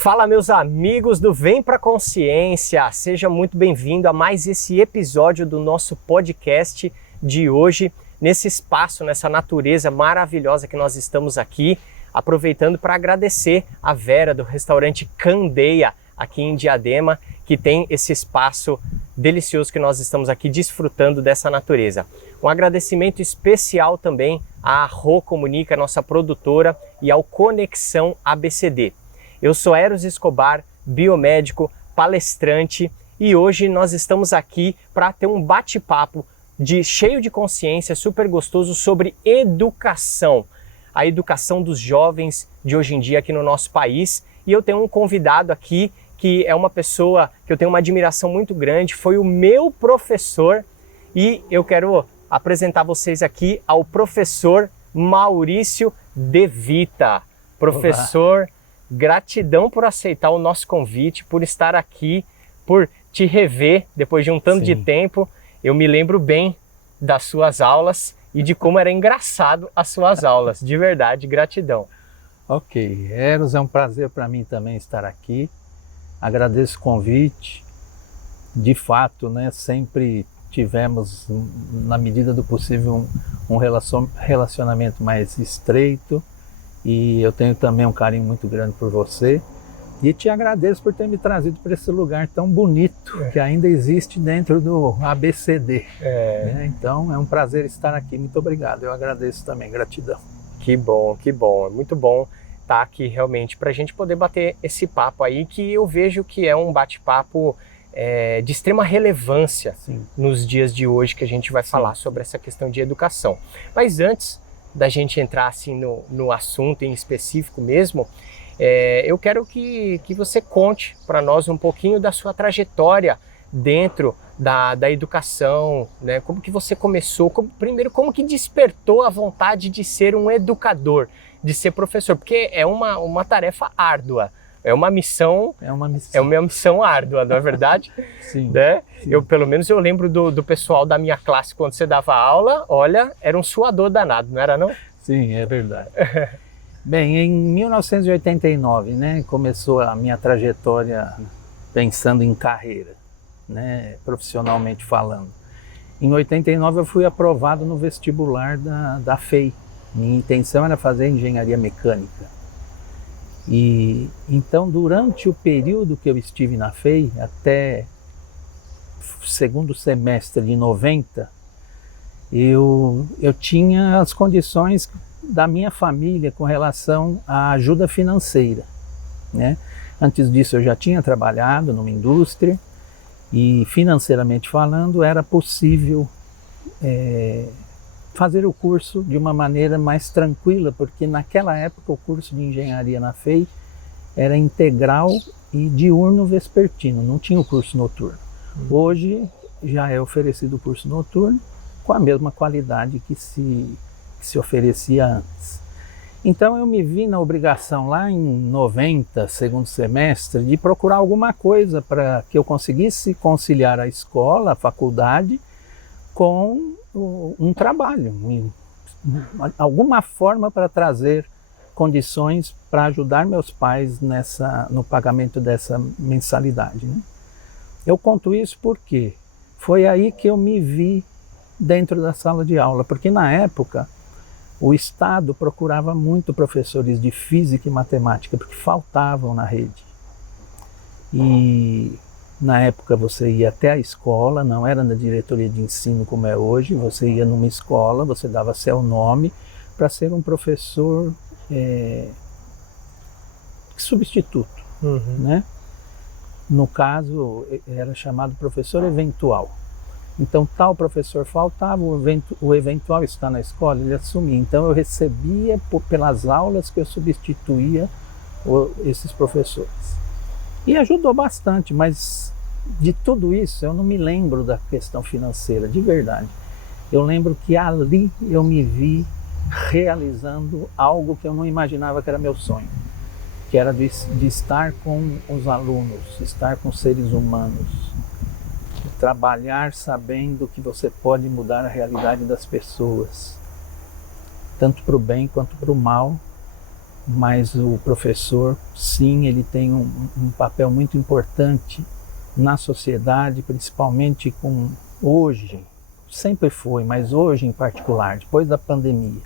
Fala, meus amigos do Vem Pra Consciência, seja muito bem-vindo a mais esse episódio do nosso podcast de hoje, nesse espaço, nessa natureza maravilhosa que nós estamos aqui, aproveitando para agradecer a Vera do restaurante Candeia, aqui em Diadema, que tem esse espaço delicioso que nós estamos aqui desfrutando dessa natureza. Um agradecimento especial também à Rô Comunica, nossa produtora, e ao Conexão ABCD. Eu sou Eros Escobar, biomédico, palestrante, e hoje nós estamos aqui para ter um bate-papo cheio de consciência, super gostoso, sobre educação. A educação dos jovens de hoje em dia aqui no nosso país. E eu tenho um convidado aqui que é uma pessoa que eu tenho uma admiração muito grande, foi o meu professor, e eu quero apresentar vocês aqui ao professor Maurício De Vita. Professor, gratidão por aceitar o nosso convite, por estar aqui, por te rever depois de um tanto de tempo. Eu me lembro bem das suas aulas e de como era engraçado as suas aulas. De verdade, gratidão. Ok, Eros, é um prazer para mim também estar aqui. Agradeço o convite. De fato, né, sempre tivemos, na medida do possível, um relacionamento mais estreito. E eu tenho também um carinho muito grande por você. E te agradeço por ter me trazido para esse lugar tão bonito que ainda existe dentro do ABCD. Então é um prazer estar aqui. Muito obrigado. Eu agradeço também. Gratidão. Que bom, que bom. É muito bom estar aqui realmente para a gente poder bater esse papo aí, que eu vejo que é um bate-papo de extrema relevância nos dias de hoje, que a gente vai falar sobre essa questão de educação. Mas antes da gente entrar assim no assunto em específico mesmo, eu quero que você conte para nós um pouquinho da sua trajetória dentro da educação, né? Como que você começou, primeiro como que despertou a vontade de ser um educador, de ser professor, porque é uma tarefa árdua, é uma missão árdua, não é verdade? Sim, né? Sim. Pelo menos eu lembro do pessoal da minha classe, quando você dava aula, olha, era um suador danado, não era não? Sim, é verdade. Bem, em 1989, né, começou a minha trajetória pensando em carreira, né, profissionalmente falando. Em 89 eu fui aprovado no vestibular da FEI. Minha intenção era fazer engenharia mecânica. E então, durante o período que eu estive na FEI, até segundo semestre de 90, eu tinha as condições da minha família com relação à ajuda financeira, né? Antes disso eu já tinha trabalhado numa indústria e, financeiramente falando, era possível fazer o curso de uma maneira mais tranquila, porque naquela época o curso de engenharia na FEI era integral e diurno vespertino, não tinha o curso noturno. Hoje já é oferecido o curso noturno com a mesma qualidade que se oferecia antes. Então eu me vi na obrigação lá em 90, segundo semestre, de procurar alguma coisa para que eu conseguisse conciliar a escola, a faculdade, com um trabalho, alguma forma para trazer condições para ajudar meus pais no pagamento dessa mensalidade, né? Eu conto isso porque foi aí que eu me vi dentro da sala de aula, porque na época o Estado procurava muito professores de física e matemática, porque faltavam na rede. E na época você ia até a escola, não era na diretoria de ensino como é hoje, você ia numa escola, você dava seu nome para ser um professor substituto, né? No caso, era chamado professor eventual. Então, tal professor faltava, o eventual está na escola, ele assumia. Então, eu recebia pelas aulas que eu substituía esses professores. E ajudou bastante, mas de tudo isso eu não me lembro da questão financeira, de verdade. Eu lembro que ali eu me vi realizando algo que eu não imaginava que era meu sonho, que era de estar com os alunos, estar com seres humanos, trabalhar sabendo que você pode mudar a realidade das pessoas, tanto para o bem quanto para o mal, mas o professor, sim, ele tem um papel muito importante na sociedade, principalmente hoje, sempre foi, mas hoje em particular, depois da pandemia.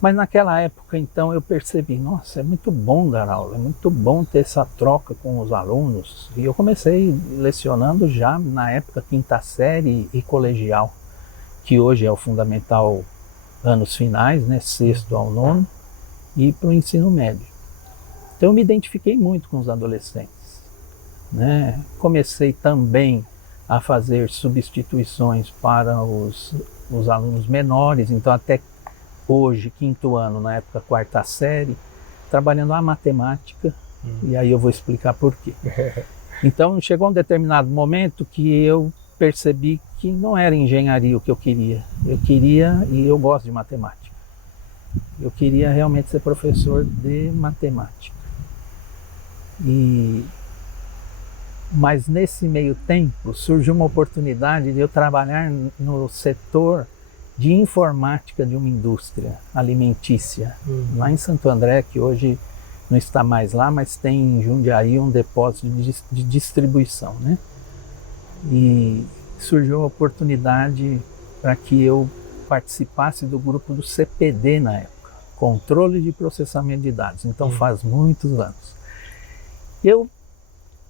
Mas naquela época, então, eu percebi, nossa, é muito bom dar aula, é muito bom ter essa troca com os alunos. E eu comecei lecionando já na época quinta série e colegial, que hoje é o fundamental anos finais, né, sexto ao nono, e para o ensino médio. Então eu me identifiquei muito com os adolescentes, né? Comecei também a fazer substituições para os alunos menores, então até hoje, quinto ano, na época quarta série, trabalhando a matemática, e aí eu vou explicar por quê. Então chegou um determinado momento que eu percebi que não era engenharia o que eu queria, e eu gosto de matemática, eu queria realmente ser professor de matemática. Mas nesse meio tempo surgiu uma oportunidade de eu trabalhar no setor de informática de uma indústria alimentícia, lá em Santo André, que hoje não está mais lá, mas tem em Jundiaí um depósito de distribuição, né? E surgiu a oportunidade para que eu participasse do grupo do CPD na época, Controle de Processamento de Dados, então faz muitos anos. Eu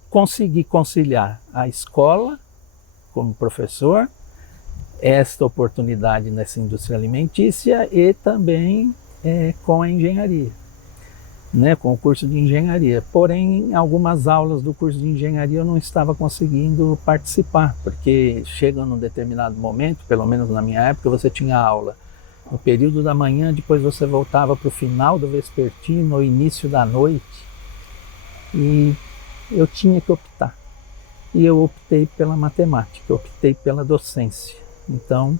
consegui conciliar a escola como professor, esta oportunidade nessa indústria alimentícia e também com a engenharia, né, com o curso de engenharia. Porém, em algumas aulas do curso de engenharia eu não estava conseguindo participar, porque chega num determinado momento, pelo menos na minha época, você tinha aula no período da manhã, depois você voltava para o final do vespertino ou início da noite, e eu tinha que optar. E eu optei pela matemática, optei pela docência. Então,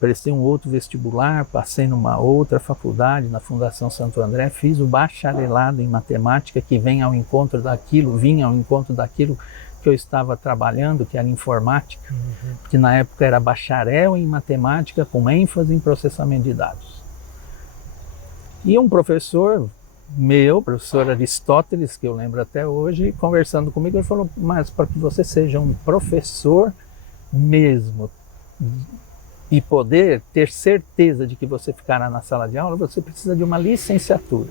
prestei um outro vestibular, passei numa outra faculdade, na Fundação Santo André, fiz o bacharelado em matemática, que vinha ao encontro daquilo que eu estava trabalhando, que era informática, que na época era bacharel em matemática com ênfase em processamento de dados. E um professor professor Aristóteles, que eu lembro até hoje, conversando comigo, ele falou, mas para que você seja um professor mesmo e poder ter certeza de que você ficará na sala de aula, você precisa de uma licenciatura.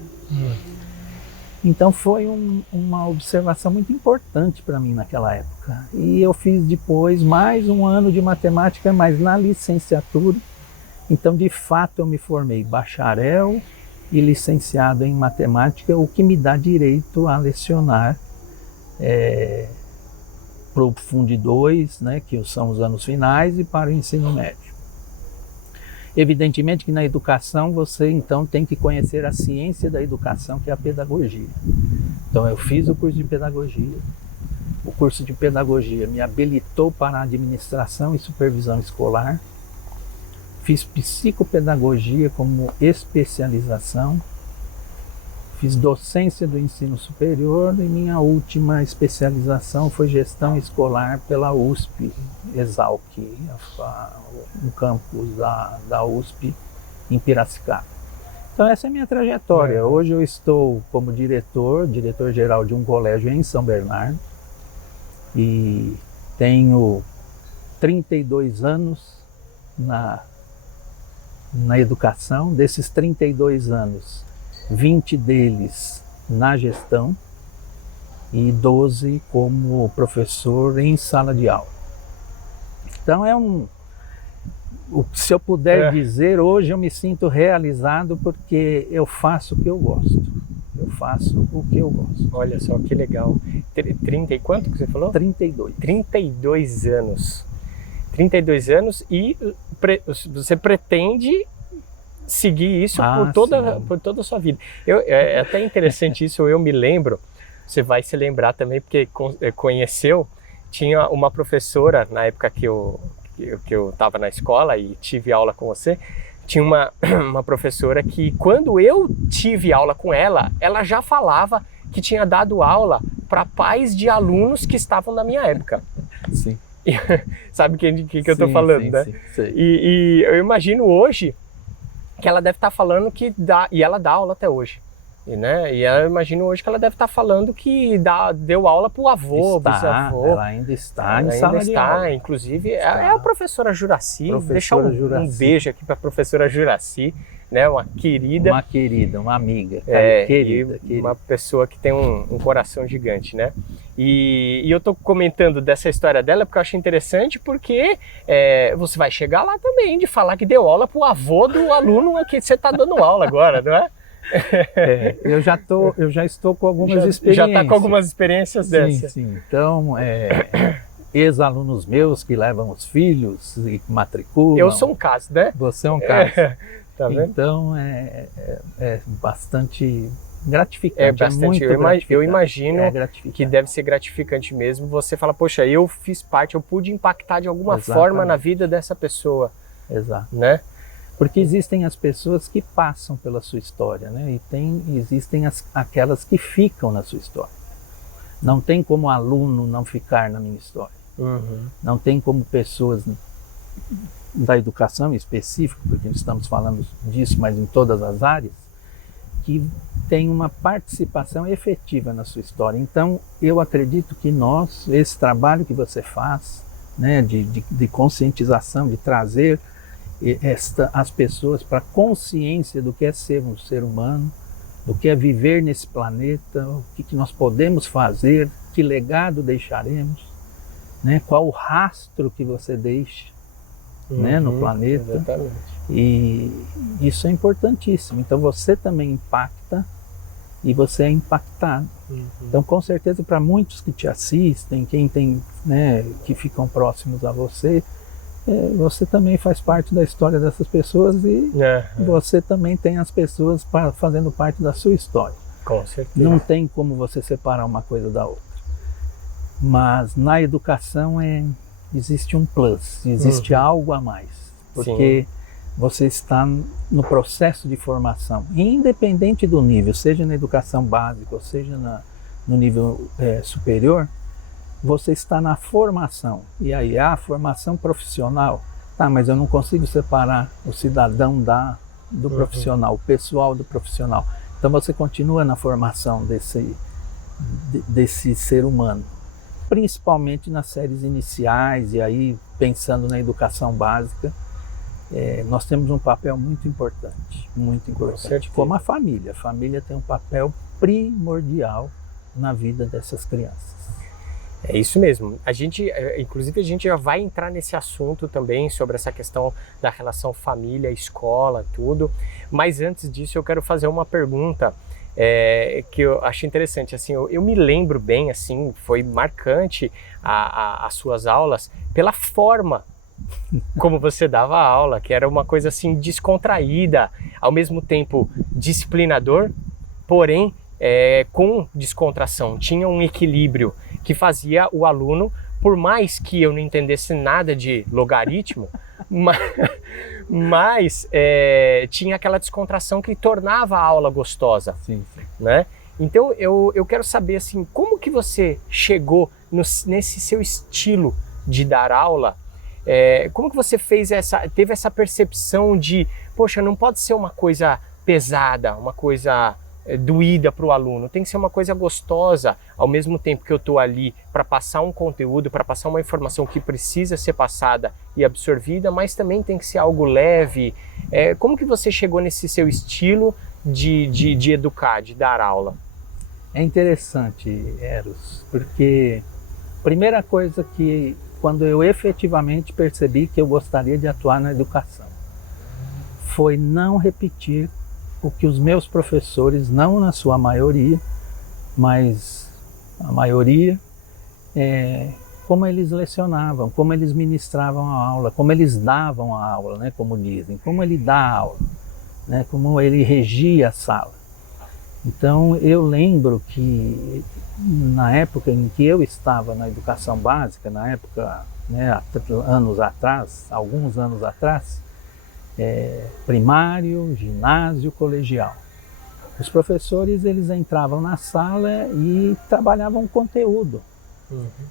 Então foi uma observação muito importante para mim naquela época. E eu fiz depois mais um ano de matemática, mas na licenciatura. Então, de fato, eu me formei bacharel e licenciado em matemática, o que me dá direito a lecionar para o Fundo 2, né, que são os anos finais, e para o ensino médio. Evidentemente que na educação você então tem que conhecer a ciência da educação, que é a pedagogia. Então eu fiz o curso de pedagogia. O curso de pedagogia me habilitou para a administração e supervisão escolar. Fiz psicopedagogia como especialização, fiz docência do ensino superior e minha última especialização foi gestão escolar pela USP, Exalc, um campus da USP em Piracicaba. Então essa é a minha trajetória. Hoje eu estou como diretor-geral de um colégio em São Bernardo e tenho 32 anos na educação. Desses 32 anos, 20 deles na gestão e 12 como professor em sala de aula. Então se eu puder dizer, hoje eu me sinto realizado porque eu faço o que eu gosto. Eu faço o que eu gosto. Olha só que legal. 30 e quanto que você falou? 32. 32 anos. 32 anos e você pretende seguir isso por toda a sua vida. É até interessante isso, eu me lembro, você vai se lembrar também, porque conheceu, tinha uma professora, na época que eu estava na escola e tive aula com você, tinha uma professora que, quando eu tive aula com ela, ela já falava que tinha dado aula para pais de alunos que estavam na minha época. Sim. Sabe que eu estou falando, né? Sim. E eu imagino hoje que ela deve estar falando que dá, e ela dá aula até hoje. E eu imagino hoje que ela deve estar falando que deu aula para o avô, bisavô. Ela ainda está em sala de aula. Inclusive, é a professora Juraci. Deixar um beijo aqui para a professora Juraci, né? Uma querida. Uma amiga. Querida. Uma pessoa que tem um coração gigante, né? E eu tô comentando dessa história dela porque eu acho interessante, porque você vai chegar lá também de falar que deu aula para o avô do aluno que você está dando aula agora, não é? Eu já estou com algumas experiências. Já está com algumas experiências dessas. Sim. Então, ex-alunos meus que levam os filhos e matriculam. Eu sou um caso, né? Você é um caso. Tá vendo? Então, é bastante gratificante. É bastante. Eu imagino que deve ser gratificante mesmo. Você fala, poxa, eu fiz parte, eu pude impactar de alguma forma na vida dessa pessoa. Exato. Né? Porque existem as pessoas que passam pela sua história, né? Existem aquelas que ficam na sua história. Não tem como aluno não ficar na minha história. Uhum. Não tem como pessoas da educação em específico, porque estamos falando disso, mas em todas as áreas, que tem uma participação efetiva na sua história. Então, eu acredito que esse trabalho que você faz, né, de conscientização, de trazer as pessoas para a consciência do que é ser um ser humano, do que é viver nesse planeta, o que nós podemos fazer, que legado deixaremos, né? Qual o rastro que você deixa, né, no planeta. Exatamente. E isso é importantíssimo. Então você também impacta e você é impactado. Então, com certeza, para muitos que te assistem, quem tem, né, que ficam próximos a você, você também faz parte da história dessas pessoas e você também tem as pessoas fazendo parte da sua história. Com certeza. Não tem como você separar uma coisa da outra. Mas na educação existe um plus, existe algo a mais. Porque você está no processo de formação, independente do nível, seja na educação básica ou seja no nível superior, você está na formação. E aí a formação profissional, mas eu não consigo separar o cidadão do profissional, o pessoal do profissional. Então você continua na formação desse ser humano, principalmente nas séries iniciais, e aí pensando na educação básica, nós temos um papel muito importante, como a família. A família tem um papel primordial na vida dessas crianças. É isso mesmo. Inclusive, a gente já vai entrar nesse assunto também, sobre essa questão da relação família, escola, tudo. Mas antes disso, eu quero fazer uma pergunta que eu acho interessante. Assim, eu me lembro bem, assim, foi marcante as suas aulas pela forma como você dava a aula, que era uma coisa assim descontraída, ao mesmo tempo disciplinador, porém com descontração. Tinha um equilíbrio que fazia o aluno, por mais que eu não entendesse nada de logaritmo, mas tinha aquela descontração que tornava a aula gostosa. Sim. Né? Então eu quero saber assim, como que você chegou nesse seu estilo de dar aula. Como que você teve essa percepção de, poxa, não pode ser uma coisa pesada, uma coisa doída para o aluno, tem que ser uma coisa gostosa, ao mesmo tempo que eu estou ali para passar um conteúdo, para passar uma informação que precisa ser passada e absorvida, mas também tem que ser algo leve. Como que você chegou nesse seu estilo de educar, de dar aula? É interessante, Eros, porque a primeira coisa que, quando eu efetivamente percebi que eu gostaria de atuar na educação, foi não repetir o que os meus professores, não na sua maioria, mas a maioria, como eles lecionavam, como eles ministravam a aula, como eles davam a aula, né, como dizem, como ele dá a aula, né, como ele regia a sala. Então eu lembro que na época em que eu estava na educação básica, na época, né, alguns anos atrás, primário, ginásio, colegial. Os professores, eles entravam na sala e trabalhavam conteúdo.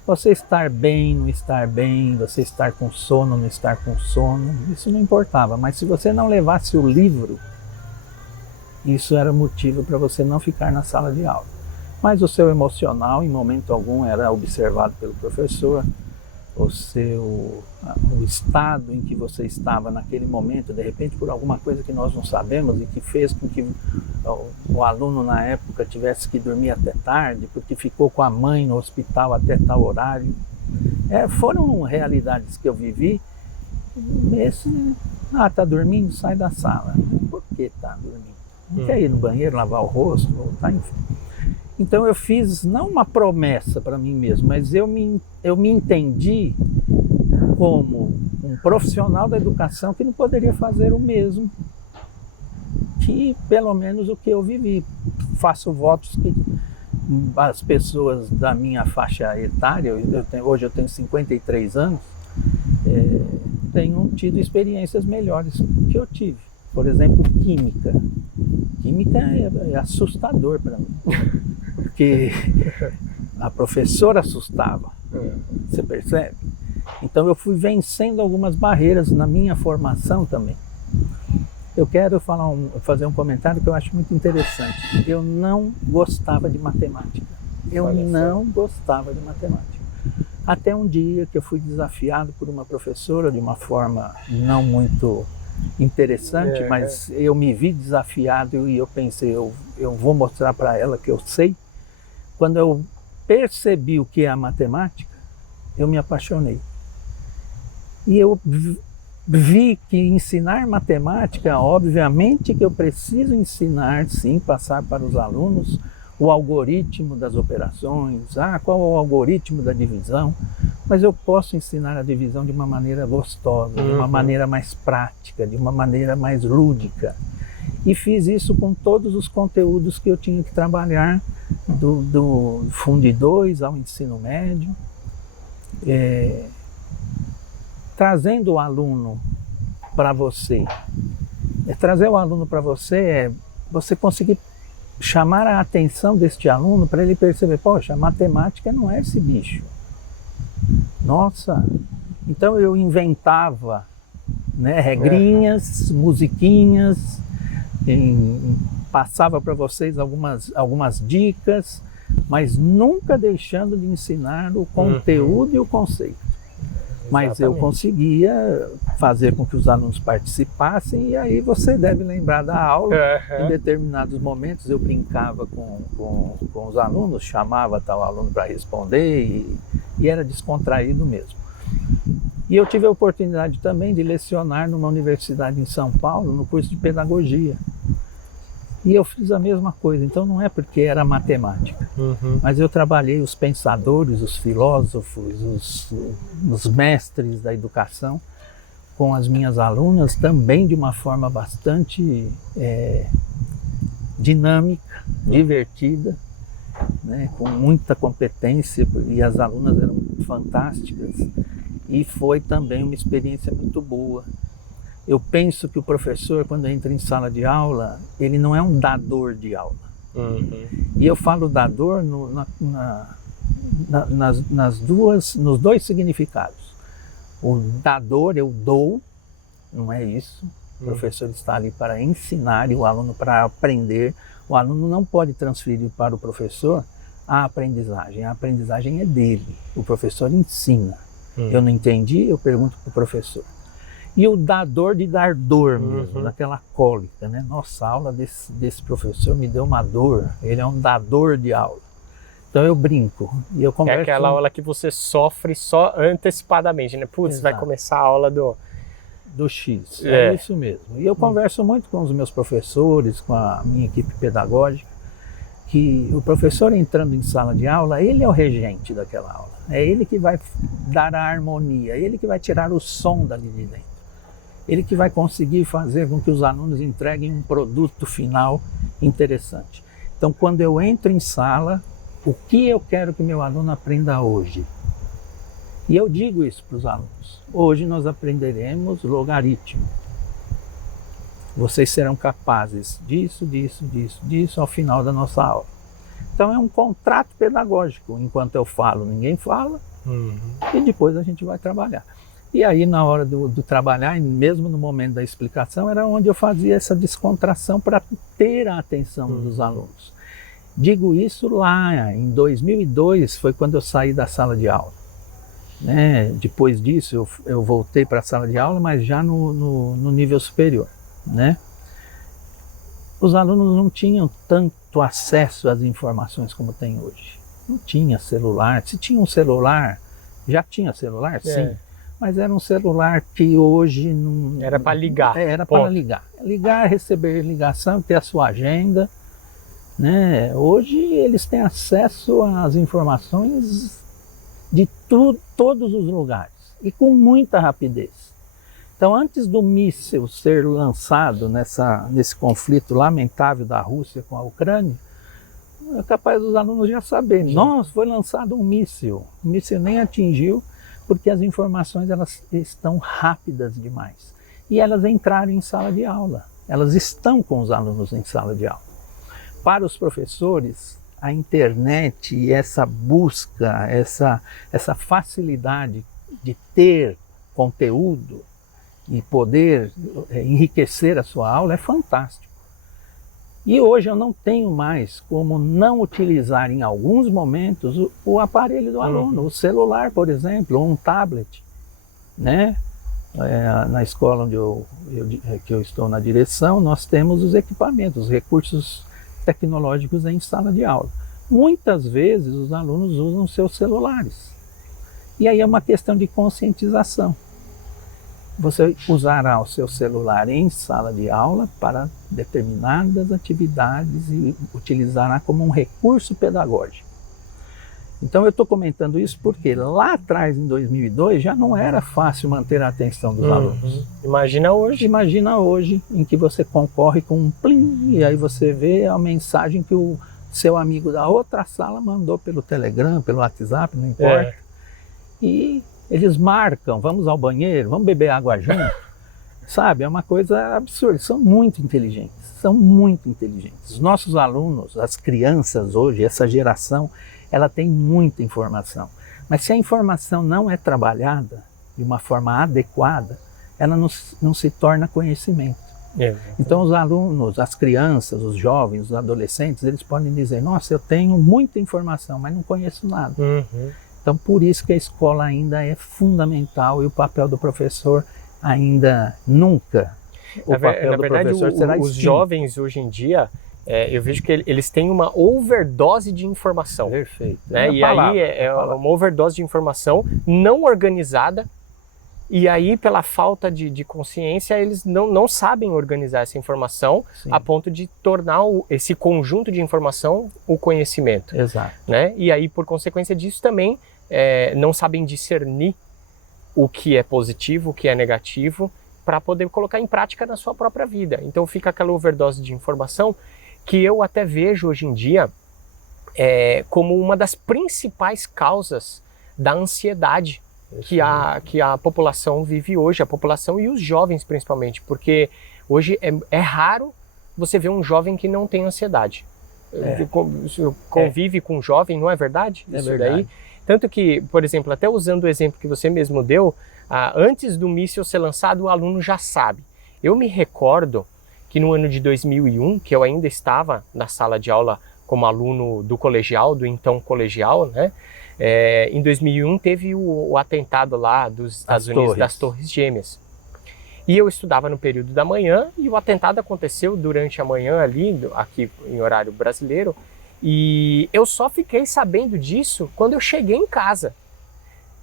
Você estar bem, não estar bem, você estar com sono, não estar com sono, isso não importava. Mas se você não levasse o livro, isso era motivo para você não ficar na sala de aula. Mas o seu emocional, em momento algum, era observado pelo professor, o estado em que você estava naquele momento, de repente por alguma coisa que nós não sabemos e que fez com que o aluno na época tivesse que dormir até tarde, porque ficou com a mãe no hospital até tal horário. Foram realidades que eu vivi. Tá dormindo, sai da sala. Por que tá dormindo? Não quer ir no banheiro, lavar o rosto, voltar, enfim. Então eu fiz não uma promessa para mim mesmo, mas eu me entendi como um profissional da educação que não poderia fazer o mesmo que pelo menos o que eu vivi. Faço votos que as pessoas da minha faixa etária, hoje eu tenho 53 anos, tenham tido experiências melhores que eu tive. Por exemplo, química. Química é assustador para mim. Porque a professora assustava, você percebe? Então eu fui vencendo algumas barreiras na minha formação também. Eu quero fazer um comentário que eu acho muito interessante. Eu não gostava de matemática. Eu não gostava de matemática. Até um dia que eu fui desafiado por uma professora de uma forma não muito interessante, mas eu me vi desafiado e eu pensei, eu vou mostrar para ela que eu sei. Quando eu percebi o que é a matemática, eu me apaixonei. E eu vi que ensinar matemática, obviamente que eu preciso ensinar, sim, passar para os alunos o algoritmo das operações, qual é o algoritmo da divisão, mas eu posso ensinar a divisão de uma maneira gostosa, de uma maneira mais prática, de uma maneira mais lúdica. E fiz isso com todos os conteúdos que eu tinha que trabalhar, do Fundo 2 ao ensino médio, trazendo o aluno para você. Trazer o aluno para você é você conseguir chamar a atenção deste aluno para ele perceber, poxa, a matemática não é esse bicho. Nossa, então eu inventava, regrinhas, musiquinhas, passava para vocês algumas dicas, mas nunca deixando de ensinar o conteúdo e o conceito. Mas eu conseguia fazer com que os alunos participassem, e aí você deve lembrar da aula. Em determinados momentos eu brincava com os alunos, chamava tal aluno para responder e era descontraído mesmo. E eu tive a oportunidade também de lecionar numa universidade em São Paulo, no curso de pedagogia. E eu fiz a mesma coisa, então não é porque era matemática, mas eu trabalhei os pensadores, os filósofos, os mestres da educação com as minhas alunas também de uma forma bastante dinâmica, divertida, com muita competência, e as alunas eram fantásticas, e foi também uma experiência muito boa. Eu penso que o professor, quando entra em sala de aula, ele não é um dador de aula. E eu falo dador nos dois significados. O dador, eu dou, não é isso. O professor está ali para ensinar e o aluno para aprender. O aluno não pode transferir para o professor a aprendizagem é dele. O professor ensina. Eu não entendi, eu pergunto para o professor. E o dador de dar dor mesmo, daquela cólica, Nossa, a aula desse professor me deu uma dor, ele é um dador de aula. Então eu brinco e eu converso. É aquela aula que você sofre só antecipadamente, Putz, vai começar a aula do X, é isso mesmo. E eu converso muito com os meus professores, com a minha equipe pedagógica, que o professor entrando em sala de aula, ele é o regente daquela aula. É ele que vai dar a harmonia, ele que vai tirar o som dali de dentro. Ele que vai conseguir fazer com que os alunos entreguem um produto final interessante. Então, quando eu entro em sala, o que eu quero que meu aluno aprenda hoje? E eu digo isso para os alunos. Hoje nós aprenderemos logaritmo. Vocês serão capazes disso ao final da nossa aula. Então é um contrato pedagógico. Enquanto eu falo, ninguém fala, e depois a gente vai trabalhar. E aí na hora do trabalhar, e mesmo no momento da explicação, era onde eu fazia essa descontração para ter a atenção dos alunos. Digo isso lá em 2002, foi quando eu saí da sala de aula. Né? Depois disso eu voltei para a sala de aula, mas já no nível superior. Né? Os alunos não tinham tanto acesso às informações como tem hoje. Não tinha celular. Se tinha um celular, já tinha celular, sim. Mas era um celular que hoje não... Era para ligar. Era para ligar. Ligar, receber ligação, ter a sua agenda. Né? Hoje eles têm acesso às informações de todos os lugares e com muita rapidez. Então, antes do míssil ser lançado nesse conflito lamentável da Rússia com a Ucrânia, é capaz dos alunos já saberem. Nossa, foi lançado um míssil. O míssil nem atingiu, porque as informações elas estão rápidas demais. E elas entraram em sala de aula. Elas estão com os alunos em sala de aula. Para os professores, a internet e essa busca, essa facilidade de ter conteúdo e poder enriquecer a sua aula é fantástico. E hoje eu não tenho mais como não utilizar em alguns momentos o aparelho do aluno, o celular, por exemplo, ou um tablet. Né? Na escola onde que eu estou na direção, nós temos os equipamentos, os recursos tecnológicos em sala de aula. Muitas vezes os alunos usam seus celulares. E aí é uma questão de conscientização. Você usará o seu celular em sala de aula para determinadas atividades e utilizará como um recurso pedagógico. Então eu estou comentando isso porque lá atrás, em 2002, já não era fácil manter a atenção dos alunos. Imagina hoje. Imagina hoje, em que você concorre com um plim, e aí você vê a mensagem que o seu amigo da outra sala mandou pelo Telegram, pelo WhatsApp, não importa. E eles marcam, vamos ao banheiro, vamos beber água junto. Sabe, é uma coisa absurda. São muito inteligentes, são muito inteligentes. Os nossos alunos, as crianças hoje, essa geração, ela tem muita informação. Mas se a informação não é trabalhada de uma forma adequada, ela não se torna conhecimento. Então os alunos, as crianças, os jovens, os adolescentes, eles podem dizer, nossa, eu tenho muita informação, mas não conheço nada. Então por isso que a escola ainda é fundamental e o papel do professor ainda nunca, na verdade, os jovens hoje em dia, eu vejo que eles têm uma overdose de informação. Perfeito. Né? E aí é uma overdose de informação não organizada, e aí pela falta de consciência eles não sabem organizar essa informação. Sim. A ponto de tornar esse conjunto de informação o conhecimento. Exato. Né? E aí por consequência disso também não sabem discernir o que é positivo, o que é negativo, para poder colocar em prática na sua própria vida. Então fica aquela overdose de informação que eu até vejo hoje em dia como uma das principais causas da ansiedade que a população vive hoje, a população e os jovens principalmente, porque hoje é raro você ver um jovem que não tem ansiedade. Convive com um jovem, não é verdade? É verdade. Daí? Tanto que, por exemplo, até usando o exemplo que você mesmo deu, antes do míssil ser lançado, o aluno já sabe. Eu me recordo que no ano de 2001, que eu ainda estava na sala de aula como aluno do colegial, do então colegial, né? Em 2001 teve o atentado lá dos Estados Unidos, das Torres Gêmeas. E eu estudava no período da manhã e o atentado aconteceu durante a manhã ali, aqui em horário brasileiro, e eu só fiquei sabendo disso quando eu cheguei em casa.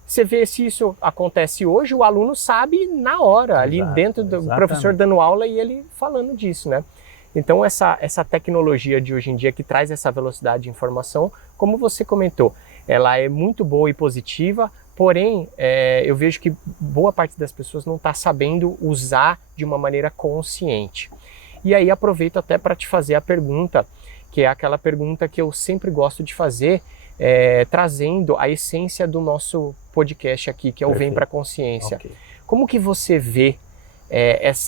Você vê se isso acontece hoje, o aluno sabe na hora, ali dentro do professor dando aula e ele falando disso, né? Então essa tecnologia de hoje em dia que traz essa velocidade de informação, como você comentou, ela é muito boa e positiva, porém eu vejo que boa parte das pessoas não está sabendo usar de uma maneira consciente. E aí aproveito até para te fazer a pergunta, que é aquela pergunta que eu sempre gosto de fazer, trazendo a essência do nosso podcast aqui, que é o Vem para a Consciência. Okay. Como que você vê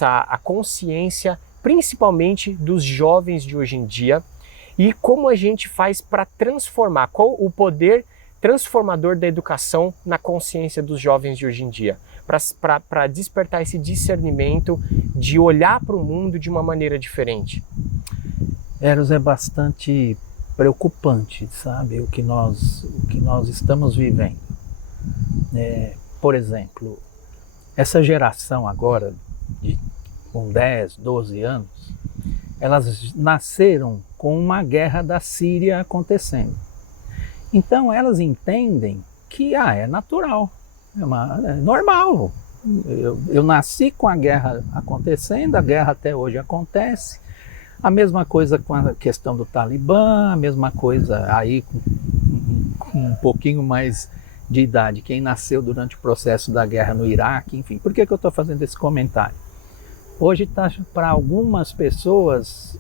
a consciência, principalmente dos jovens de hoje em dia, E como a gente faz para transformar? Qual o poder transformador da educação na consciência dos jovens de hoje em dia? Para despertar esse discernimento de olhar para o mundo de uma maneira diferente. Eros, é bastante preocupante, sabe, o que nós estamos vivendo. Por exemplo, essa geração agora, com 10, 12 anos, elas nasceram com uma guerra da Síria acontecendo. Então elas entendem que é natural, é normal. Eu nasci com a guerra acontecendo, a guerra até hoje acontece. A mesma coisa com a questão do Talibã, a mesma coisa aí com um pouquinho mais de idade, quem nasceu durante o processo da guerra no Iraque, enfim. Por que eu estou fazendo esse comentário? Hoje está, para algumas pessoas,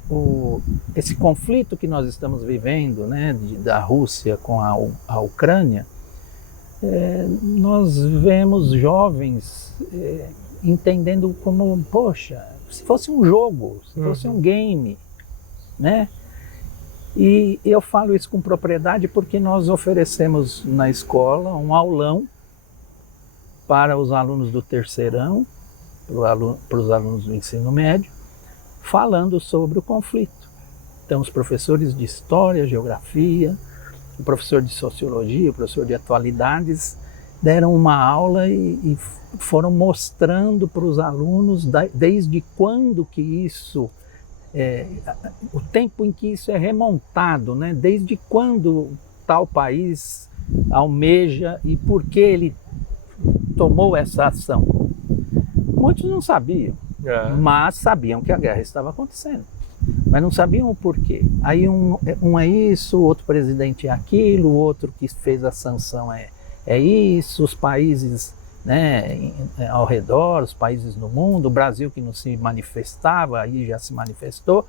esse conflito que nós estamos vivendo, né, da Rússia com a Ucrânia, nós vemos jovens entendendo como, poxa, se fosse um jogo, se fosse um game, né? E eu falo isso com propriedade porque nós oferecemos na escola um aulão para os alunos do terceirão, para os alunos do ensino médio, falando sobre o conflito. Então, os professores de História, Geografia, o professor de Sociologia, o professor de Atualidades, deram uma aula e foram mostrando para os alunos desde quando que isso, o tempo em que isso é remontado, né? Desde quando tal país almeja e por que ele tomou essa ação. Muitos não sabiam, mas sabiam que a guerra estava acontecendo, mas não sabiam o porquê. Aí um é isso, o outro presidente é aquilo, o outro que fez a sanção é isso, os países, né, ao redor, os países no mundo, o Brasil que não se manifestava, aí já se manifestou.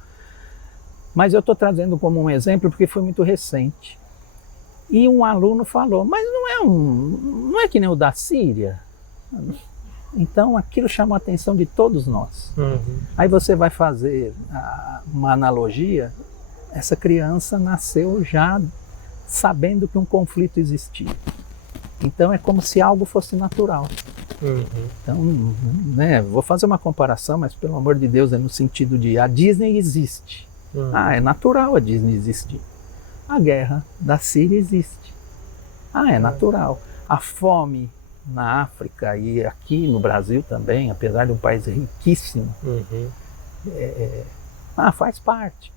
Mas eu estou trazendo como um exemplo porque foi muito recente. E um aluno falou, mas não é que nem o da Síria? Então aquilo chamou a atenção de todos nós. Aí você vai fazer uma analogia, essa criança nasceu já sabendo que um conflito existia. Então é como se algo fosse natural. Então, né, vou fazer uma comparação, mas pelo amor de Deus, é no sentido de a Disney existe. É natural a Disney existir. A guerra da Síria existe. É natural. A fome na África e aqui no Brasil também, apesar de um país riquíssimo, faz parte.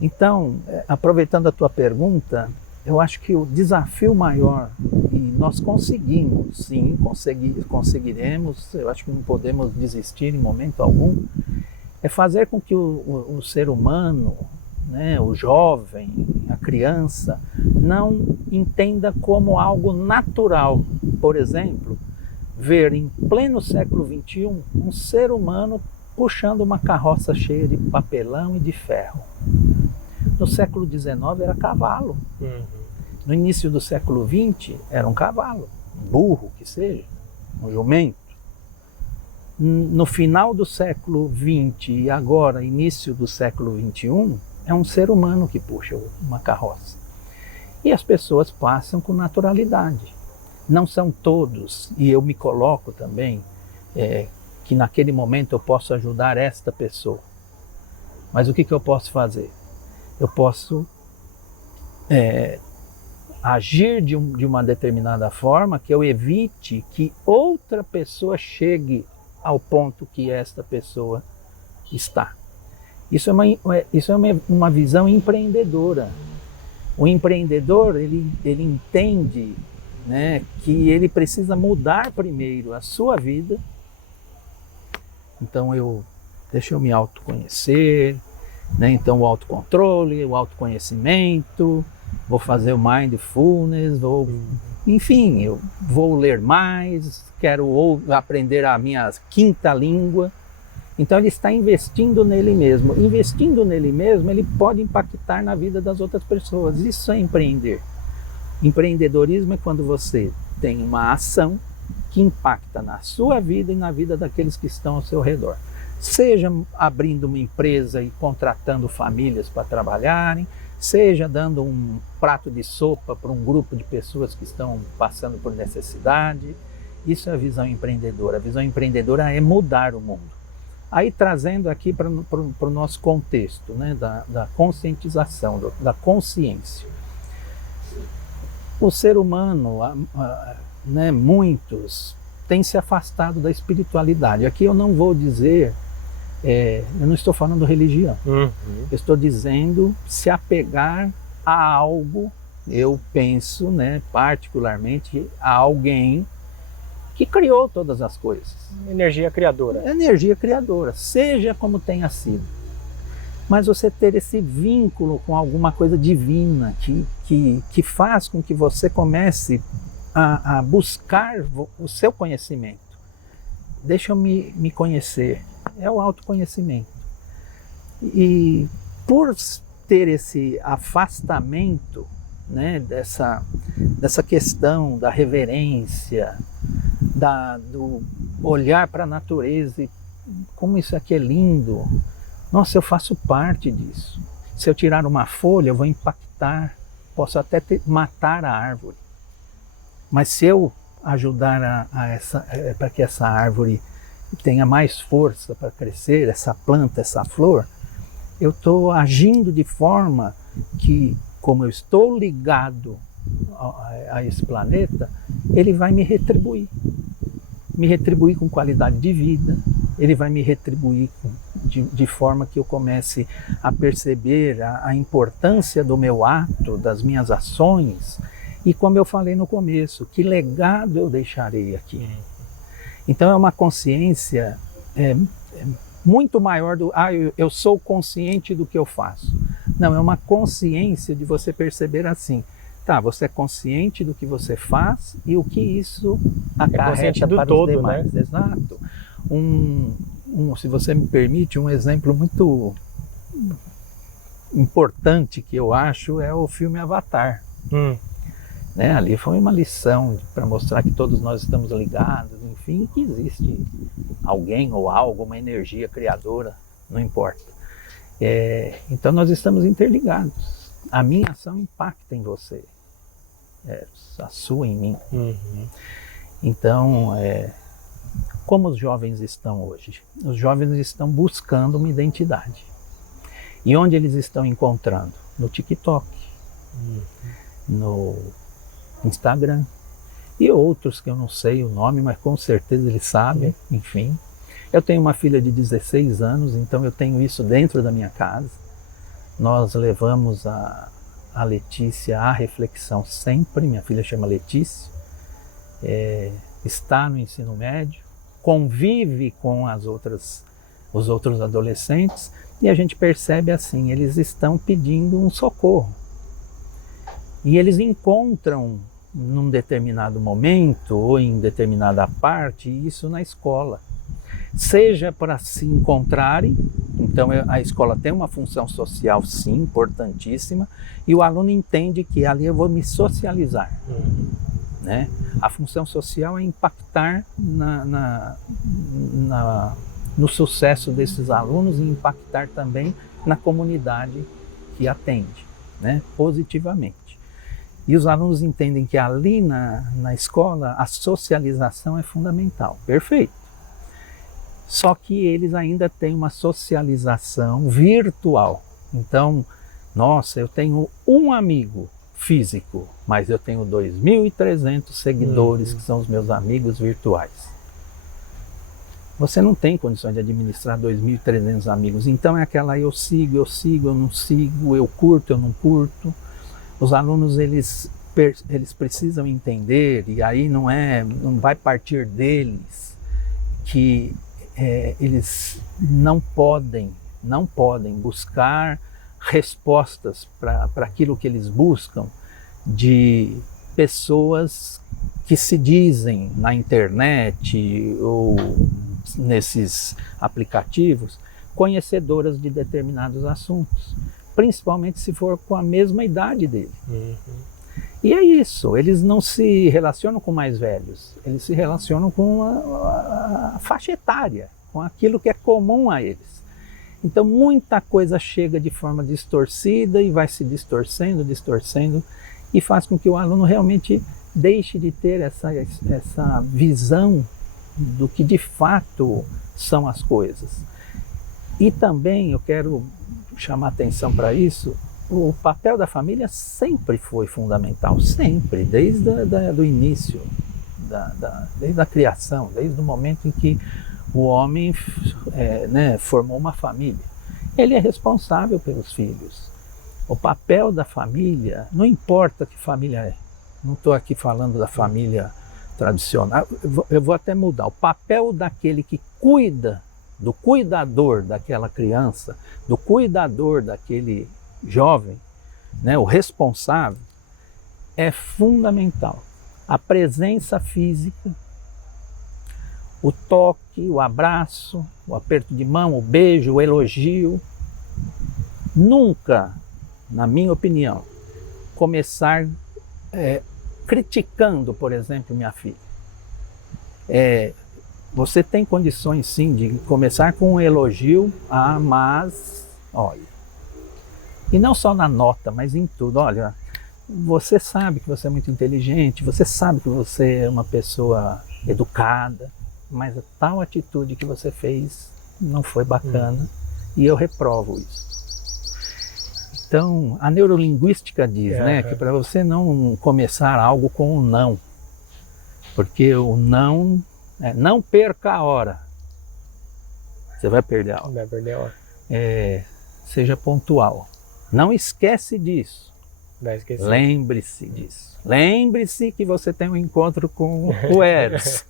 Então, aproveitando a tua pergunta, eu acho que o desafio maior, e nós conseguimos, sim, conseguiremos, eu acho que não podemos desistir em momento algum, é fazer com que o ser humano, né, o jovem, a criança, não entenda como algo natural. Por exemplo, ver em pleno século XXI um ser humano puxando uma carroça cheia de papelão e de ferro. No século XIX era cavalo. No início do século XX era um cavalo, um burro que seja, um jumento. No final do século XX e agora, início do século XXI, é um ser humano que puxa uma carroça. E as pessoas passam com naturalidade. Não são todos, e eu me coloco também, que naquele momento eu posso ajudar esta pessoa. Mas o que eu posso fazer? Eu posso agir de uma determinada forma que eu evite que outra pessoa chegue ao ponto que esta pessoa está. Isso é uma visão empreendedora. O empreendedor, ele entende, né, que ele precisa mudar primeiro a sua vida. Então deixa eu me autoconhecer, né? Então o autocontrole, o autoconhecimento, vou fazer o mindfulness, enfim, eu vou ler mais, quero aprender a minha quinta língua. Então ele está investindo nele mesmo. Investindo nele mesmo, ele pode impactar na vida das outras pessoas. Isso é empreender. Empreendedorismo é quando você tem uma ação que impacta na sua vida e na vida daqueles que estão ao seu redor. seja abrindo uma empresa e contratando famílias para trabalharem, seja dando um prato de sopa para um grupo de pessoas que estão passando por necessidade. Isso é a visão empreendedora. A visão empreendedora é mudar o mundo. Aí trazendo aqui para o nosso contexto, né, da conscientização, da consciência. O ser humano, né, muitos, têm se afastado da espiritualidade. Aqui eu não vou dizer, eu não estou falando religião, eu estou dizendo se apegar a algo, eu penso, né, particularmente, a alguém que criou todas as coisas. Energia criadora. Energia criadora, seja como tenha sido. Mas você ter esse vínculo com alguma coisa divina que faz com que você comece a buscar o seu conhecimento. Deixa eu me conhecer. É o autoconhecimento. E por ter esse afastamento, né, dessa questão da reverência, do olhar para a natureza e como isso aqui é lindo. Nossa, eu faço parte disso. Se eu tirar uma folha, eu vou impactar, posso até matar a árvore. Mas se eu ajudar para que essa árvore tenha mais força para crescer, essa planta, essa flor, eu estou agindo de forma que, como eu estou ligado a esse planeta, ele vai me retribuir com qualidade de vida, ele vai me retribuir de forma que eu comece a perceber a importância do meu ato, das minhas ações, e como eu falei no começo, que legado eu deixarei aqui. Então é uma consciência muito maior eu sou consciente do que eu faço. Não, é uma consciência de você perceber assim, tá, você é consciente do que você faz e o que isso acarreta para todo, os demais. Né? Exato. Se você me permite, um exemplo muito importante que eu acho é o filme Avatar. Né? Ali foi uma lição para mostrar que todos nós estamos ligados, enfim, que existe alguém ou algo, uma energia criadora, não importa. Então nós estamos interligados. A minha ação impacta em você, a sua em mim. Então, como os jovens estão hoje? Os jovens estão buscando uma identidade. E onde eles estão encontrando? No TikTok, no Instagram e outros que eu não sei o nome, mas com certeza eles sabem, enfim. Eu tenho uma filha de 16 anos, então eu tenho isso dentro da minha casa. Nós levamos a Letícia à reflexão sempre, minha filha chama Letícia, está no ensino médio, convive com os outros adolescentes e a gente percebe assim, eles estão pedindo um socorro. E eles encontram num determinado momento ou em determinada parte isso na escola. Seja para se encontrarem, então a escola tem uma função social sim, importantíssima, e o aluno entende que ali eu vou me socializar. Né? A função social é impactar no sucesso desses alunos e impactar também na comunidade que atende, né? Positivamente. E os alunos entendem que ali na escola a socialização é fundamental. Perfeito. Só que eles ainda têm uma socialização virtual. Então, nossa, eu tenho um amigo físico, mas eu tenho 2.300 seguidores que são os meus amigos virtuais. Você não tem condições de administrar 2.300 amigos. Então é aquela eu sigo, eu não sigo, eu curto, eu não curto. Os alunos, eles precisam entender, e aí não vai partir deles, que eles não podem buscar respostas para aquilo que eles buscam de pessoas que se dizem na internet ou nesses aplicativos conhecedoras de determinados assuntos, principalmente se for com a mesma idade dele. E é isso, eles não se relacionam com mais velhos, eles se relacionam com a faixa etária, com aquilo que é comum a eles. Então muita coisa chega de forma distorcida e vai se distorcendo, e faz com que o aluno realmente deixe de ter essa visão do que de fato são as coisas. E também eu quero chamar atenção para isso, o papel da família sempre foi fundamental, sempre, desde o início, desde a criação, desde o momento em que o homem formou uma família. Ele é responsável pelos filhos. O papel da família, não importa que família é, não estou aqui falando da família tradicional, eu vou até mudar. O papel daquele que cuida, do cuidador daquela criança, do cuidador daquele jovem, né, o responsável, é fundamental. A presença física, o toque, o abraço, o aperto de mão, o beijo, o elogio. Nunca, na minha opinião, começar criticando, por exemplo, minha filha. Você tem condições sim de começar com um elogio, mas olha, e não só na nota, mas em tudo. Olha, você sabe que você é muito inteligente, você sabe que você é uma pessoa educada, mas a tal atitude que você fez não foi bacana e eu reprovo isso. Então, a neurolinguística diz, que para você não começar algo com um não, porque o não, não perca a hora, você vai perder a hora. Vai perder a hora. Seja pontual, não esquece disso. Lembre-se disso. Lembre-se que você tem um encontro com o Eros.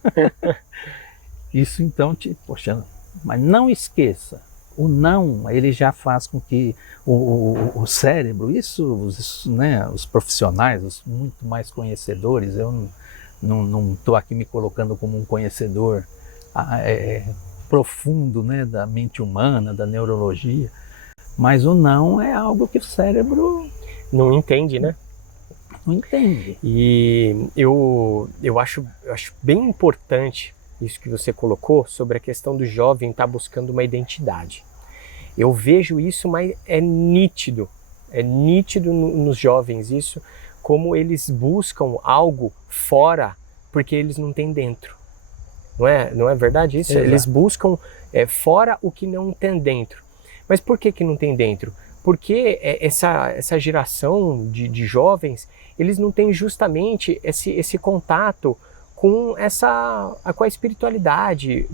Isso então, poxa, mas não esqueça. O não, ele já faz com que o cérebro, os profissionais, os muito mais conhecedores, eu não estou aqui me colocando como um conhecedor profundo, da mente humana, da neurologia, mas o não é algo que o cérebro não entende, né? Não entende. E eu acho bem importante isso que você colocou sobre a questão do jovem estar buscando uma identidade. Eu vejo isso, mas é nítido nos jovens isso, como eles buscam algo fora porque eles não têm dentro. Não é verdade isso? Exato. Eles buscam fora o que não tem dentro. Mas por que não tem dentro? Porque essa geração de jovens, eles não têm justamente esse contato com a espiritualidade,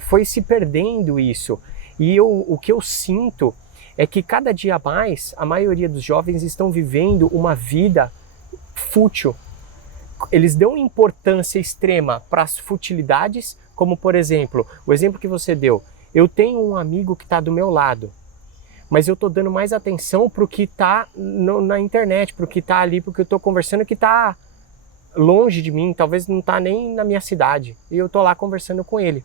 foi se perdendo isso. E o que eu sinto é que cada dia mais a maioria dos jovens estão vivendo uma vida fútil. Eles dão importância extrema para as futilidades, como por exemplo, o exemplo que você deu. Eu tenho um amigo que está do meu lado, mas eu estou dando mais atenção para o que está na internet, para o que está ali, porque eu estou conversando que está longe de mim, talvez não está nem na minha cidade, e eu estou lá conversando com ele.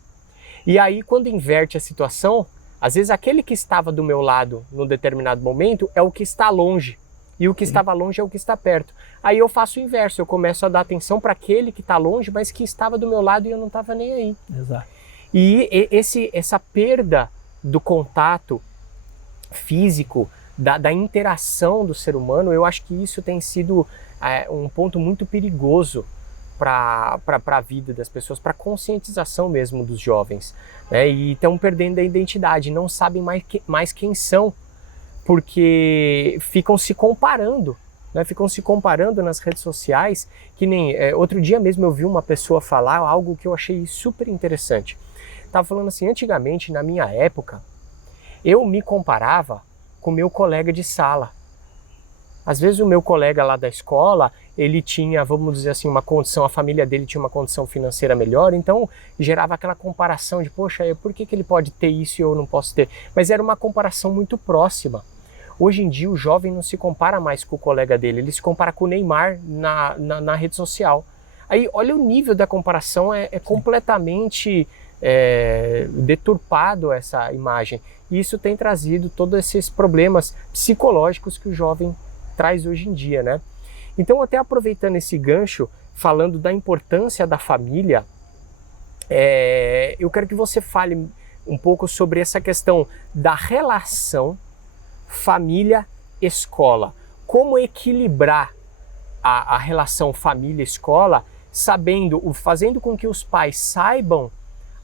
E aí, quando inverte a situação, às vezes aquele que estava do meu lado num determinado momento é o que está longe, e o que estava longe é o que está perto. Aí eu faço o inverso, eu começo a dar atenção para aquele que está longe, mas que estava do meu lado e eu não estava nem aí. Exato. E essa perda do contato físico, da interação do ser humano, eu acho que isso tem sido um ponto muito perigoso para a vida das pessoas, para a conscientização mesmo dos jovens, né? E estão perdendo a identidade, não sabem mais quem são, porque ficam se comparando, né? Ficam se comparando nas redes sociais, que nem outro dia mesmo eu vi uma pessoa falar algo que eu achei super interessante. Estava falando assim, antigamente, na minha época, eu me comparava com meu colega de sala. Às vezes o meu colega lá da escola, ele tinha, vamos dizer assim, uma condição, a família dele tinha uma condição financeira melhor, então gerava aquela comparação de, poxa, por que ele pode ter isso e eu não posso ter? Mas era uma comparação muito próxima. Hoje em dia o jovem não se compara mais com o colega dele, ele se compara com o Neymar na rede social. Aí olha o nível da comparação, é completamente deturpado essa imagem. E isso tem trazido todos esses problemas psicológicos que o jovem traz hoje em dia, né? Então, até aproveitando esse gancho, falando da importância da família, eu quero que você fale um pouco sobre essa questão da relação família-escola. Como equilibrar a relação família-escola, fazendo com que os pais saibam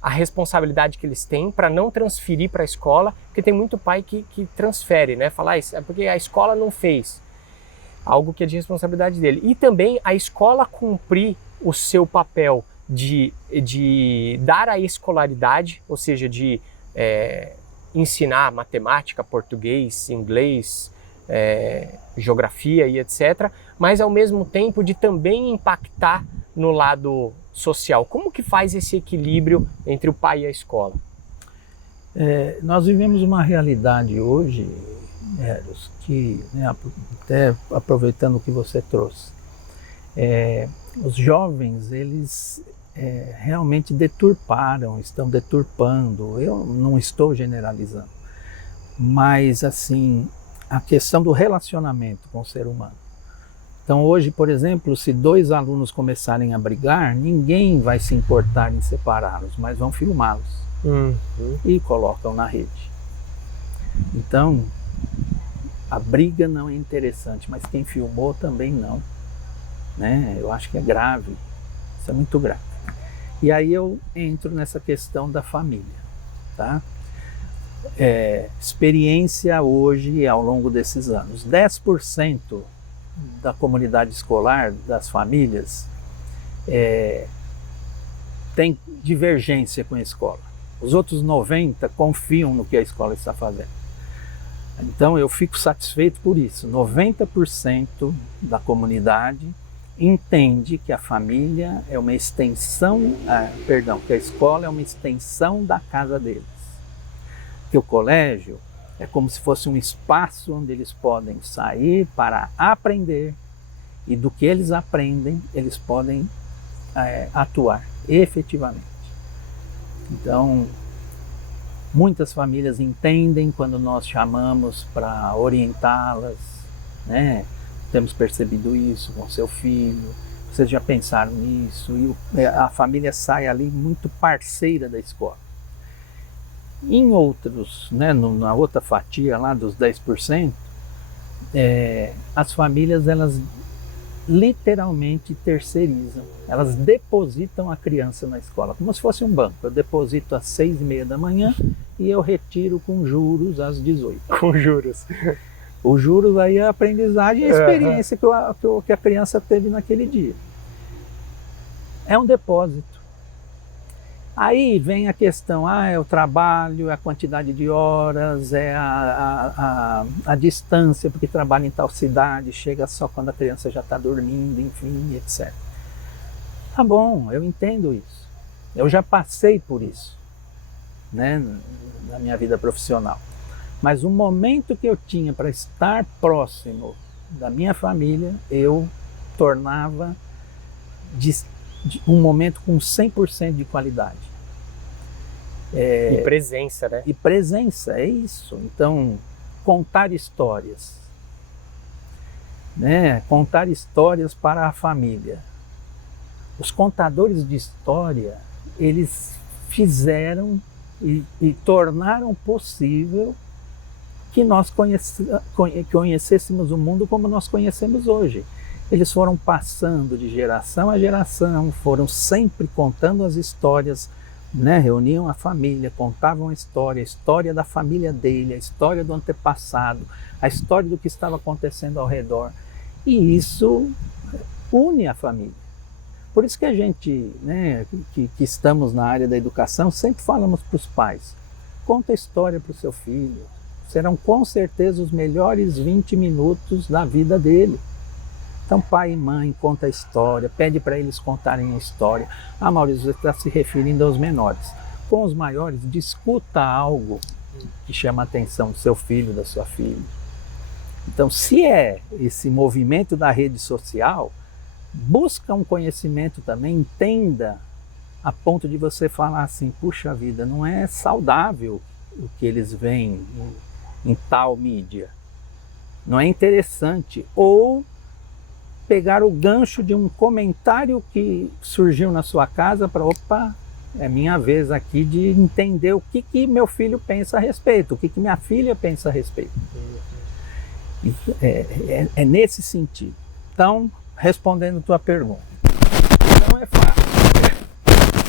a responsabilidade que eles têm para não transferir para a escola, porque tem muito pai que transfere, né? Fala, é porque a escola não fez. Algo que é de responsabilidade dele. E também a escola cumprir o seu papel de dar a escolaridade, ou seja, de ensinar matemática, português, inglês, geografia e etc., mas ao mesmo tempo de também impactar no lado social. Como que faz esse equilíbrio entre o pai e a escola? Nós vivemos uma realidade hoje, Eros, que, né, até aproveitando o que você trouxe, os jovens, eles realmente estão deturpando, eu não estou generalizando, mas assim, a questão do relacionamento com o ser humano. Então hoje, por exemplo, se 2 alunos começarem a brigar, ninguém vai se importar em separá-los, mas vão filmá-los e colocam na rede. Então, a briga não é interessante, mas quem filmou também não, né? Eu acho que é grave, isso é muito grave. E aí eu entro nessa questão da família, tá? Experiência hoje, ao longo desses anos, 10% da comunidade escolar, das famílias, tem divergência com a escola. Os outros 90% confiam no que a escola está fazendo. Então eu fico satisfeito por isso. 90% da comunidade entende que a família é uma extensão, que a escola é uma extensão da casa deles. Que o colégio é como se fosse um espaço onde eles podem sair para aprender, e do que eles aprendem, eles podem atuar efetivamente. Então, muitas famílias entendem quando nós chamamos para orientá-las, né? Temos percebido isso com seu filho, vocês já pensaram nisso, e a família sai ali muito parceira da escola. Em outros, né, na outra fatia lá dos 10%, as famílias, elas literalmente terceirizam, elas depositam a criança na escola, como se fosse um banco. Eu deposito às 6h30 da manhã e eu retiro com juros às 18h. Com juros. Os juros aí é a aprendizagem e a experiência que a criança teve naquele dia. É um depósito. Aí vem a questão, é o trabalho, é a quantidade de horas, é a distância, porque trabalha em tal cidade, chega só quando a criança já está dormindo, enfim, etc. Tá bom, eu entendo isso. Eu já passei por isso, né, na minha vida profissional. Mas o momento que eu tinha para estar próximo da minha família, eu tornava um momento com 100% de qualidade. E presença, né? E presença, é isso. Então, contar histórias, né? Contar histórias para a família. Os contadores de história, eles fizeram e tornaram possível que nós conhecêssemos o mundo como nós conhecemos hoje. Eles foram passando de geração a geração, foram sempre contando as histórias, né? Reuniam a família, contavam a história da família dele, a história do antepassado, a história do que estava acontecendo ao redor. E isso une a família. Por isso que a gente, né, que estamos na área da educação, sempre falamos para os pais, conta a história para o seu filho. Serão com certeza os melhores 20 minutos da vida dele. Então pai e mãe conta a história, pede para eles contarem a história. Maurício, você está se referindo aos menores. Com os maiores, discuta algo que chama a atenção do seu filho, da sua filha. Então, se é esse movimento da rede social, busca um conhecimento também, entenda, a ponto de você falar assim, puxa vida, não é saudável o que eles veem em tal mídia. Não é interessante. Ou pegar o gancho de um comentário que surgiu na sua casa para, opa, é minha vez aqui de entender o que meu filho pensa a respeito, o que minha filha pensa a respeito. É nesse sentido. Então, respondendo tua pergunta, não é fácil.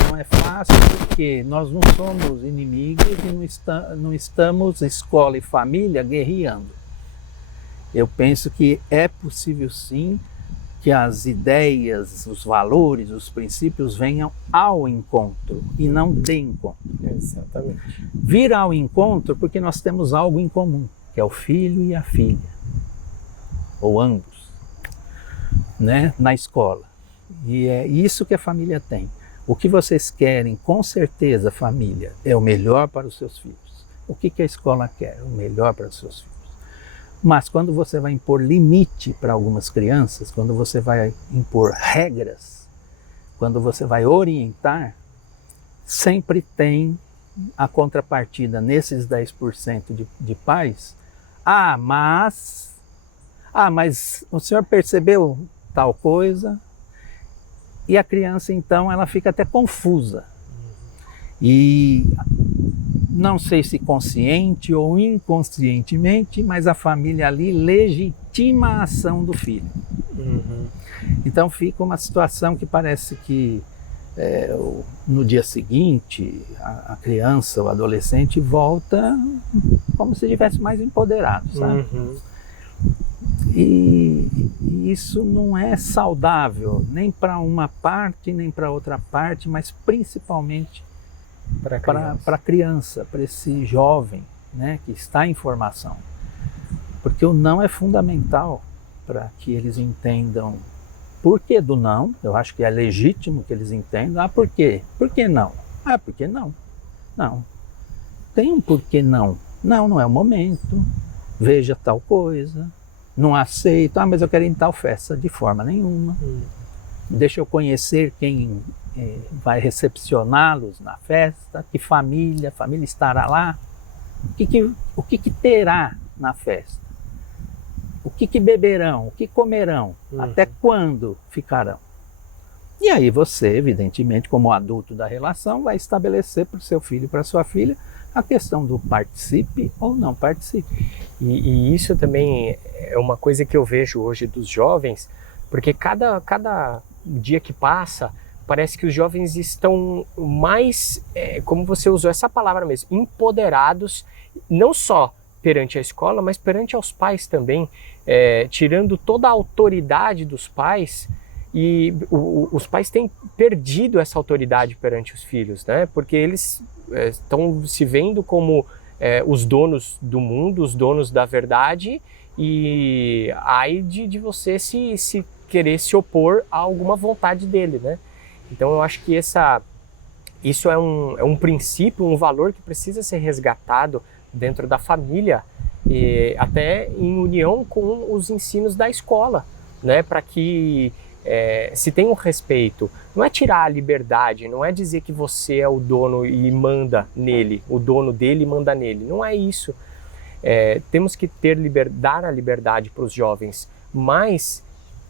Não é fácil porque nós não somos inimigos e não estamos, escola e família, guerreando. Eu penso que é possível sim que as ideias, os valores, os princípios venham ao encontro e não de encontro. Exatamente. Vir ao encontro porque nós temos algo em comum, que é o filho e a filha, ou ambos, né, na escola. E é isso que a família tem. O que vocês querem, com certeza, família, é o melhor para os seus filhos. O que a escola quer? O melhor para os seus filhos. Mas quando você vai impor limite para algumas crianças, quando você vai impor regras, quando você vai orientar, sempre tem a contrapartida nesses 10% de pais. Mas o senhor percebeu tal coisa? E a criança, então, ela fica até confusa. E não sei se consciente ou inconscientemente, mas a família ali legitima a ação do filho. Então fica uma situação que parece que no dia seguinte a criança, o adolescente volta como se estivesse mais empoderado, sabe? E isso não é saudável nem para uma parte nem para outra parte, mas principalmente para a criança, para esse jovem, né, que está em formação. Porque o não é fundamental para que eles entendam por que do não. Eu acho que é legítimo que eles entendam. Por quê? Por que não? Porque não. Não. Tem um porquê não. Não é o momento. Veja tal coisa. Não aceito. Mas eu quero ir em tal festa. De forma nenhuma. Deixa eu conhecer quem vai recepcioná-los na festa, que família, a família estará lá, o que terá na festa, o que beberão, o que comerão, até quando ficarão. E aí você, evidentemente, como adulto da relação, vai estabelecer para o seu filho e para a sua filha a questão do participe ou não participe. E isso também é uma coisa que eu vejo hoje dos jovens, porque cada dia que passa, parece que os jovens estão mais, como você usou essa palavra mesmo, empoderados, não só perante a escola, mas perante aos pais também, tirando toda a autoridade dos pais, e os pais têm perdido essa autoridade perante os filhos, né? Porque eles estão se vendo como os donos do mundo, os donos da verdade, e aí de você se querer se opor a alguma vontade dele, né? Então eu acho que isso é um princípio, um valor que precisa ser resgatado dentro da família, e até em união com os ensinos da escola, né? Para que se tenha um respeito. Não é tirar a liberdade, não é dizer que você é o dono e manda nele, o dono dele manda nele. Não é isso. Temos que dar a liberdade para os jovens, mas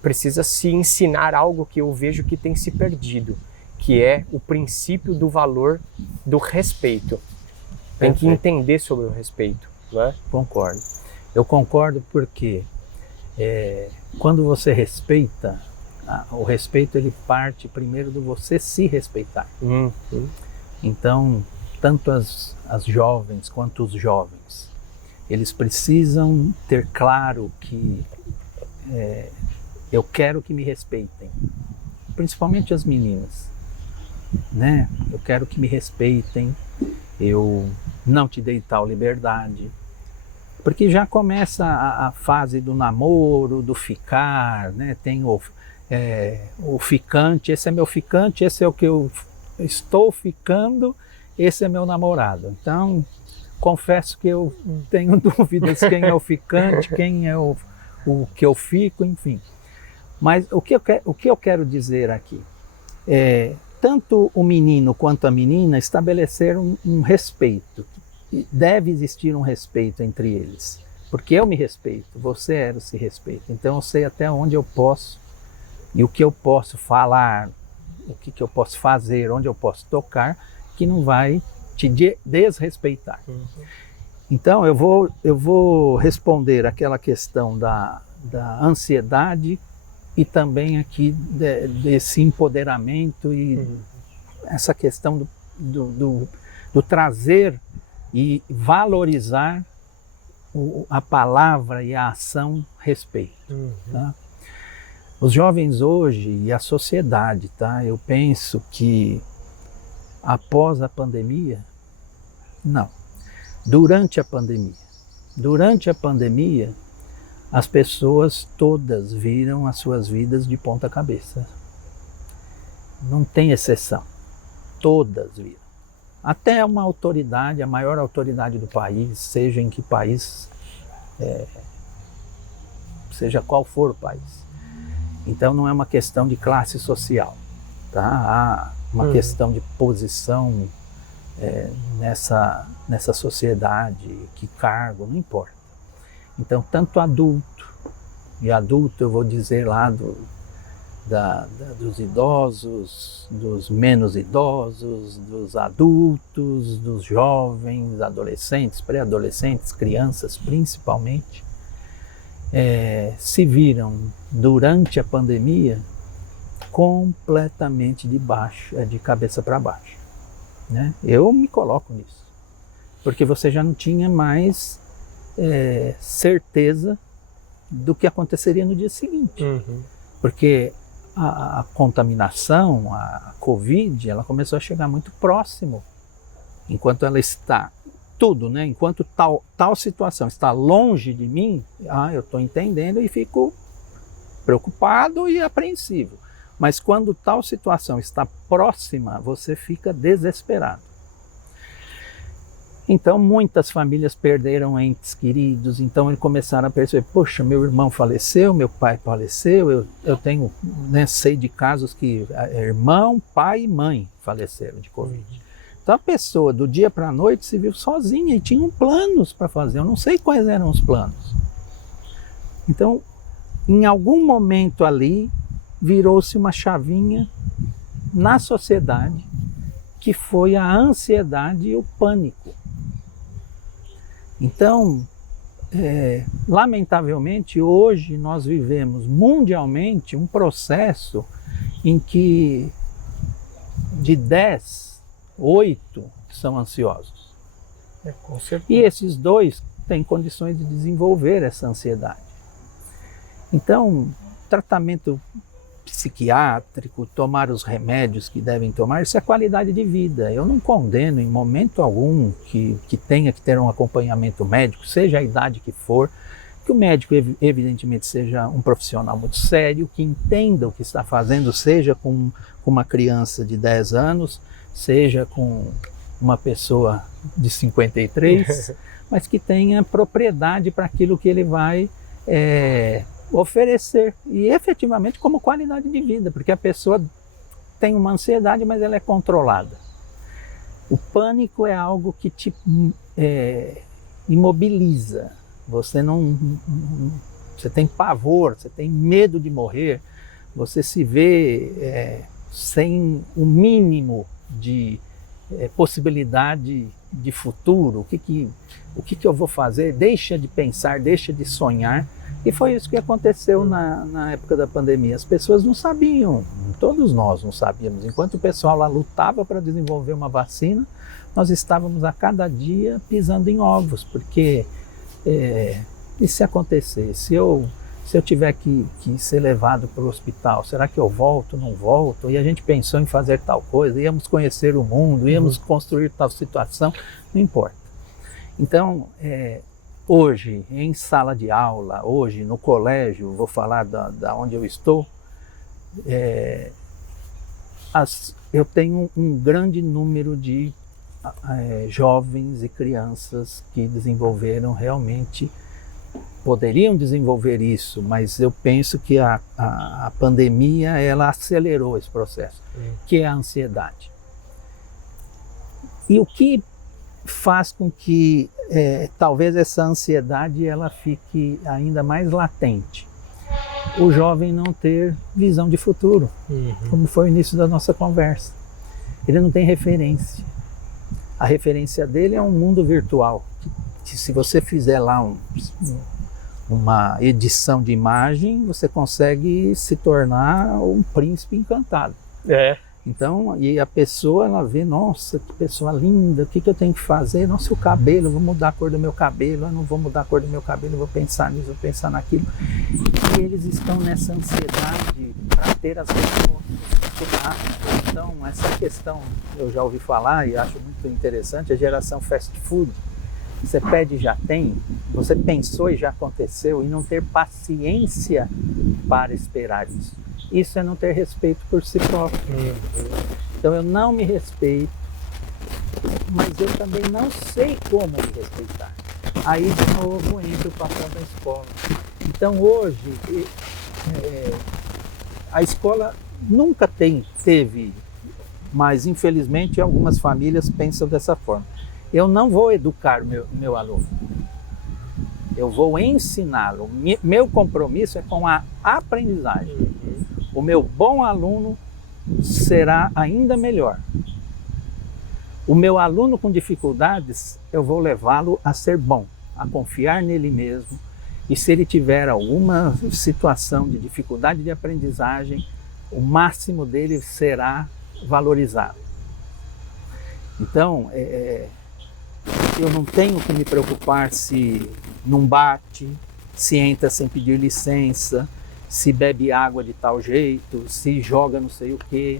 precisa se ensinar algo que eu vejo que tem se perdido, que é o princípio do valor do respeito. Tem que entender sobre o respeito, não é? Concordo. Eu concordo porque quando você respeita, o respeito ele parte primeiro de você se respeitar. Então, tanto as jovens quanto os jovens, eles precisam ter claro que eu quero que me respeitem, principalmente as meninas, né? Eu quero que me respeitem, eu não te dei tal liberdade, porque já começa a fase do namoro, do ficar, né? Tem o ficante, esse é meu ficante, esse é o que eu estou ficando, esse é meu namorado. Então, confesso que eu tenho dúvidas quem é o ficante, quem é o que eu fico, enfim. Mas o que eu quero dizer aqui tanto o menino quanto a menina estabeleceram um respeito. Deve existir um respeito entre eles, porque eu me respeito, você se respeita. Então eu sei até onde eu posso e o que eu posso falar, o que eu posso fazer, onde eu posso tocar, que não vai te desrespeitar. Então eu vou responder aquela questão da ansiedade e também aqui desse empoderamento e essa questão do trazer e valorizar a palavra e a ação respeito. Tá? Os jovens hoje e a sociedade, tá? Eu penso que após a pandemia, não, durante a pandemia, as pessoas todas viram as suas vidas de ponta cabeça. Não tem exceção, todas viram. Até uma autoridade, a maior autoridade do país, seja em que país, seja qual for o país. Então não é uma questão de classe social, tá? Há uma questão de posição nessa sociedade, que cargo, não importa. Então tanto adulto, e adulto eu vou dizer lá dos idosos, dos menos idosos, dos adultos, dos jovens, adolescentes, pré-adolescentes, crianças principalmente, se viram durante a pandemia completamente de cabeça para baixo. Né? Eu me coloco nisso, porque você já não tinha mais certeza do que aconteceria no dia seguinte. Porque a contaminação, a Covid, ela começou a chegar muito próximo, enquanto ela está, tudo, né? Enquanto tal situação está longe de mim, eu estou entendendo e fico preocupado e apreensivo. Mas quando tal situação está próxima, você fica desesperado. Então muitas famílias perderam entes queridos, então eles começaram a perceber, poxa, meu irmão faleceu, meu pai faleceu, eu tenho, né, sei de casos que irmão, pai e mãe faleceram de Covid. Então a pessoa do dia para a noite se viu sozinha e tinham planos para fazer, eu não sei quais eram os planos. Então, em algum momento ali, virou-se uma chavinha na sociedade, que foi a ansiedade e o pânico. Então, lamentavelmente, hoje nós vivemos mundialmente um processo em que de 10, 8 são ansiosos. Com certeza. E esses 2 têm condições de desenvolver essa ansiedade. Então, tratamento psiquiátrico, tomar os remédios que devem tomar, isso é qualidade de vida. Eu não condeno em momento algum que tenha que ter um acompanhamento médico, seja a idade que for, que o médico evidentemente seja um profissional muito sério, que entenda o que está fazendo, seja com uma criança de 10 anos, seja com uma pessoa de 53, mas que tenha propriedade para aquilo que ele vai oferecer, e efetivamente como qualidade de vida, porque a pessoa tem uma ansiedade, mas ela é controlada. O pânico é algo que te imobiliza, você tem pavor, você tem medo de morrer, você se vê sem o mínimo de possibilidade de futuro, o que eu vou fazer, deixa de pensar, deixa de sonhar. E foi isso que aconteceu na época da pandemia. As pessoas não sabiam, todos nós não sabíamos. Enquanto o pessoal lá lutava para desenvolver uma vacina, nós estávamos a cada dia pisando em ovos, porque e se acontecer? Se eu tiver que ser levado para o hospital, será que eu volto, não volto? E a gente pensou em fazer tal coisa, íamos conhecer o mundo, íamos construir tal situação, não importa. Então, hoje, em sala de aula, hoje no colégio, vou falar da onde eu estou, eu tenho um grande número de jovens e crianças que desenvolveram realmente, poderiam desenvolver isso, mas eu penso que a pandemia ela acelerou esse processo, que é a ansiedade. E o que faz com que talvez essa ansiedade ela fique ainda mais latente. o jovem não ter visão de futuro, como foi o início da nossa conversa. Ele não tem referência. A referência dele é um mundo virtual, que se você fizer lá uma edição de imagem, você consegue se tornar um príncipe encantado. Então, e a pessoa, ela vê, nossa, que pessoa linda, o que eu tenho que fazer? Nossa, o cabelo, eu vou mudar a cor do meu cabelo, eu não vou mudar a cor do meu cabelo, eu vou pensar nisso, vou pensar naquilo. E eles estão nessa ansiedade para ter as respostas. Então, essa questão, eu já ouvi falar e acho muito interessante, a geração fast food. Você pede e já tem, você pensou e já aconteceu, e não ter paciência para esperar isso. Isso é não ter respeito por si próprio. Então eu não me respeito, mas eu também não sei como me respeitar. Aí de novo entra o papel da escola. Então hoje a escola nunca teve, mas infelizmente algumas famílias pensam dessa forma. Eu não vou educar meu aluno, eu vou ensiná-lo. Meu compromisso é com a aprendizagem. O meu bom aluno será ainda melhor. O meu aluno com dificuldades, eu vou levá-lo a ser bom, a confiar nele mesmo. E se ele tiver alguma situação de dificuldade de aprendizagem, o máximo dele será valorizado. Então, eu não tenho que me preocupar se não bate, se entra sem pedir licença, se bebe água de tal jeito, se joga não sei o quê.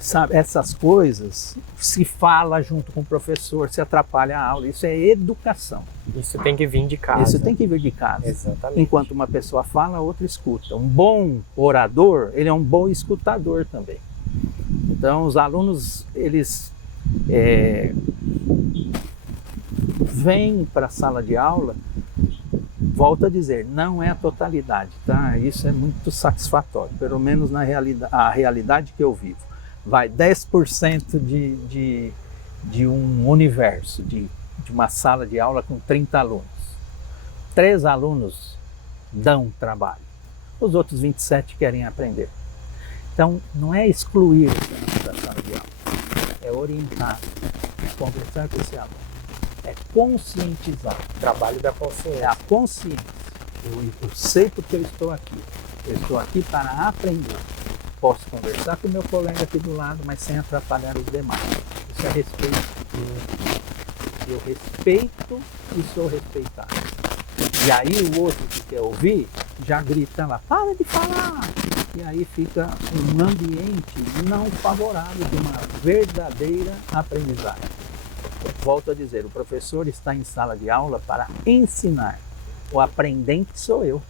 Sabe, essas coisas se fala junto com o professor, se atrapalha a aula. Isso é educação. Isso tem que vir de casa. Isso tem que vir de casa. Exatamente. Enquanto uma pessoa fala, a outra escuta. Um bom orador, ele é um bom escutador também. Então, os alunos, eles vêm para a sala de aula, volto a dizer, não é a totalidade, tá? Isso é muito satisfatório, pelo menos na realidade que eu vivo. Vai 10% de um universo, de uma sala de aula com 30 alunos. 3 alunos dão trabalho, os outros 27 querem aprender. Então, não é excluir da sala de aula, é orientar, conversar com esse aluno, é conscientizar. O trabalho da consciência. É a consciência. Eu sei porque eu estou aqui. Eu estou aqui para aprender. Posso conversar com o meu colega aqui do lado, mas sem atrapalhar os demais. Isso é respeito. Eu respeito e sou respeitado. E aí o outro que quer ouvir, já grita lá, para de falar! E aí fica um ambiente não favorável de uma verdadeira aprendizagem. Eu volto a dizer, o professor está em sala de aula para ensinar. O aprendente sou eu.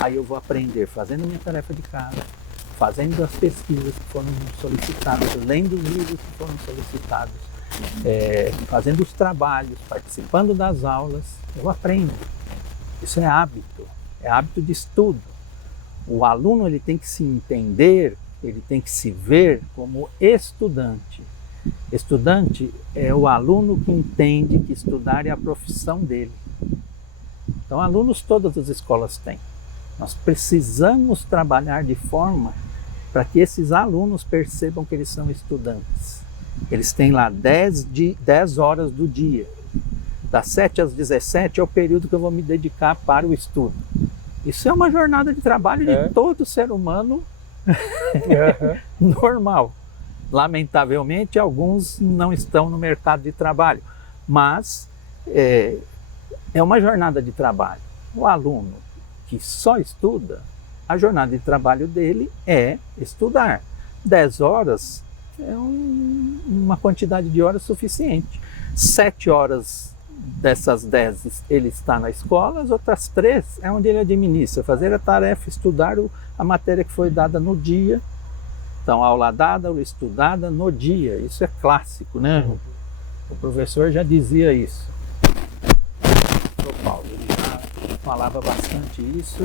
Aí eu vou aprender fazendo minha tarefa de casa, fazendo as pesquisas que foram solicitadas, lendo os livros que foram solicitados, fazendo os trabalhos, participando das aulas, eu aprendo. Isso é hábito de estudo. O aluno ele tem que se entender, ele tem que se ver como estudante. Estudante é o aluno que entende que estudar é a profissão dele. Então, alunos todas as escolas têm. Nós precisamos trabalhar de forma para que esses alunos percebam que eles são estudantes. Eles têm lá 10 horas do dia. Das 7 às 17 é o período que eu vou me dedicar para o estudo. Isso é uma jornada de trabalho de todo ser humano normal. Lamentavelmente, alguns não estão no mercado de trabalho, mas é uma jornada de trabalho. O aluno que só estuda, a jornada de trabalho dele é estudar. 10 horas é uma quantidade de horas suficiente. 7 horas dessas 10 ele está na escola, as outras 3 é onde ele administra, fazer a tarefa, estudar a matéria que foi dada no dia. Então, aula dada ou estudada no dia, isso é clássico, né? O professor já dizia isso. O Paulo, ele já falava bastante isso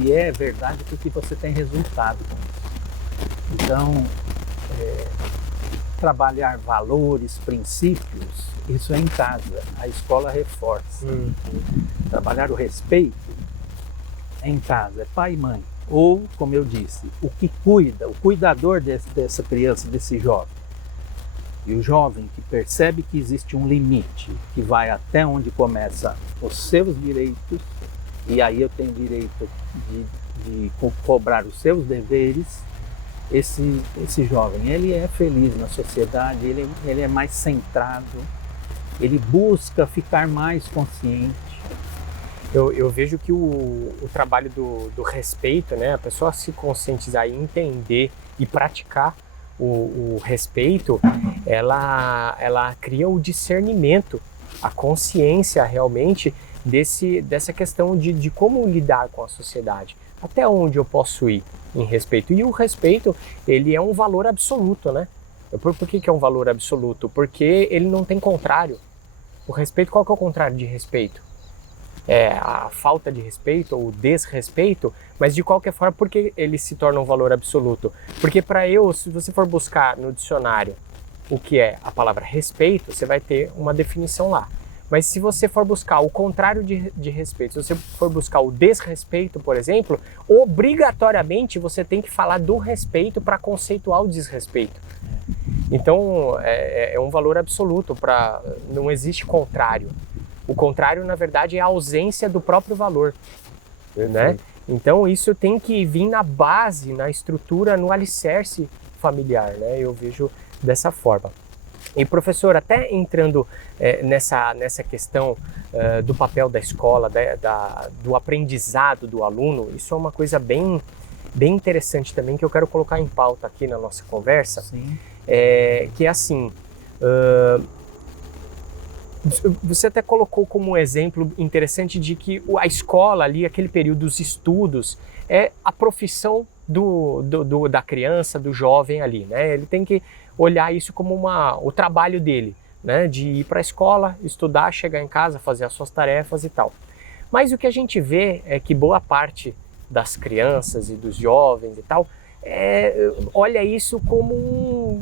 e é verdade porque você tem resultado com isso. Então, trabalhar valores, princípios, isso é em casa, a escola reforça. Trabalhar o respeito, em casa é pai e mãe, ou, como eu disse, o que cuida, o cuidador dessa criança, desse jovem. E o jovem que percebe que existe um limite, que vai até onde começa os seus direitos, e aí eu tenho direito de cobrar os seus deveres, esse jovem, ele é feliz na sociedade, ele é mais centrado, ele busca ficar mais consciente. Eu vejo que o trabalho do respeito, né, a pessoa se conscientizar e entender e praticar o respeito, ela cria o discernimento, a consciência realmente dessa questão de como lidar com a sociedade, até onde eu posso ir em respeito. E o respeito, ele é um valor absoluto, né? Por que é um valor absoluto? Porque ele não tem contrário. O respeito, qual que é o contrário de respeito? É a falta de respeito ou o desrespeito, mas de qualquer forma, por que ele se torna um valor absoluto? Porque se você for buscar no dicionário o que é a palavra respeito, você vai ter uma definição lá. Mas se você for buscar o contrário de respeito, se você for buscar o desrespeito, por exemplo, obrigatoriamente você tem que falar do respeito para conceituar o desrespeito. Então é um valor absoluto, não existe contrário. O contrário, na verdade, é a ausência do próprio valor, né? Então isso tem que vir na base, na estrutura, no alicerce familiar, né? Eu vejo dessa forma. E professor, até entrando nessa questão do papel da escola, do aprendizado do aluno, isso é uma coisa bem interessante também que eu quero colocar em pauta aqui na nossa conversa. Sim. Que é assim, você até colocou como um exemplo interessante de que a escola ali, aquele período dos estudos, é a profissão da criança, do jovem ali, né? Ele tem que olhar isso como o trabalho dele, né? De ir para a escola, estudar, chegar em casa, fazer as suas tarefas e tal. Mas o que a gente vê é que boa parte das crianças e dos jovens e tal, olha isso como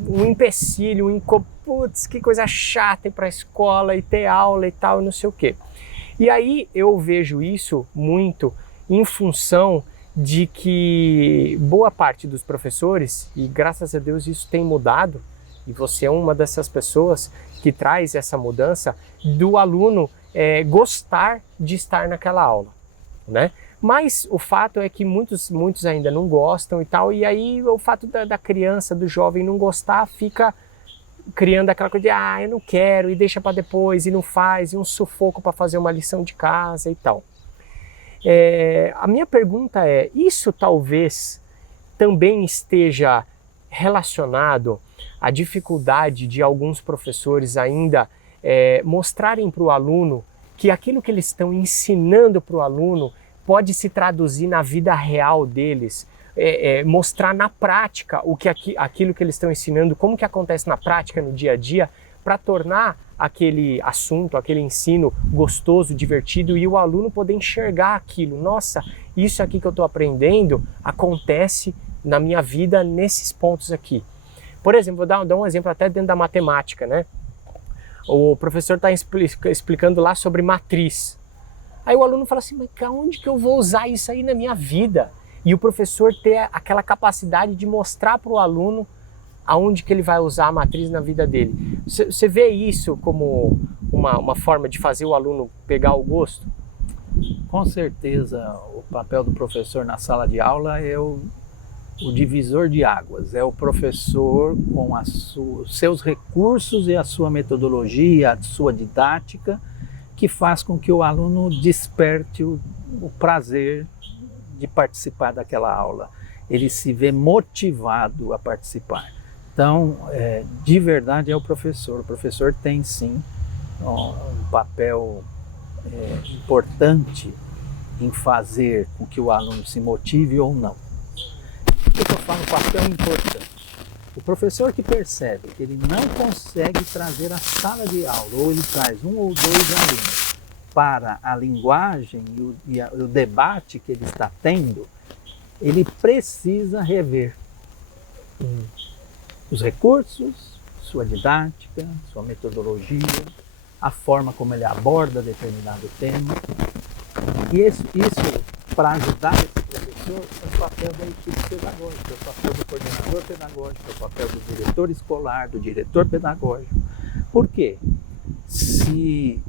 um empecilho, putz, que coisa chata ir para a escola e ter aula e tal, não sei o quê. E aí eu vejo isso muito em função de que boa parte dos professores, e graças a Deus isso tem mudado, e você é uma dessas pessoas que traz essa mudança, do aluno gostar de estar naquela aula, né? Mas o fato é que muitos ainda não gostam e tal, e aí o fato da criança, do jovem não gostar, fica criando aquela coisa de eu não quero, e deixa para depois, e não faz, e um sufoco para fazer uma lição de casa e tal. A minha pergunta é, isso talvez também esteja relacionado à dificuldade de alguns professores ainda mostrarem para o aluno que aquilo que eles estão ensinando para o aluno pode se traduzir na vida real deles, mostrar na prática aquilo que eles estão ensinando, como que acontece na prática, no dia a dia, para tornar aquele assunto, aquele ensino gostoso, divertido, e o aluno poder enxergar aquilo. Nossa, isso aqui que eu estou aprendendo acontece na minha vida nesses pontos aqui. Por exemplo, vou dar um exemplo até dentro da matemática, né? O professor está explicando lá sobre matriz. Aí o aluno fala assim, mas onde que eu vou usar isso aí na minha vida? E o professor ter aquela capacidade de mostrar para o aluno aonde que ele vai usar a matriz na vida dele. Você vê isso como uma forma de fazer o aluno pegar o gosto? Com certeza, o papel do professor na sala de aula é o divisor de águas, é o professor com os seus recursos e a sua metodologia, a sua didática, que faz com que o aluno desperte o prazer de participar daquela aula. Ele se vê motivado a participar. Então, de verdade é o professor. O professor tem sim um papel importante em fazer com que o aluno se motive ou não. Por que eu falo papel importante? O professor que percebe que ele não consegue trazer a sala de aula, ou ele traz um ou dois alunos para a linguagem e o debate que ele está tendo, ele precisa rever os recursos, sua didática, sua metodologia, a forma como ele aborda determinado tema. E isso para ajudar esse professor é o papel da equipe pedagógica, é o papel do coordenador pedagógico, é o papel do diretor escolar, do diretor pedagógico. Por quê? Se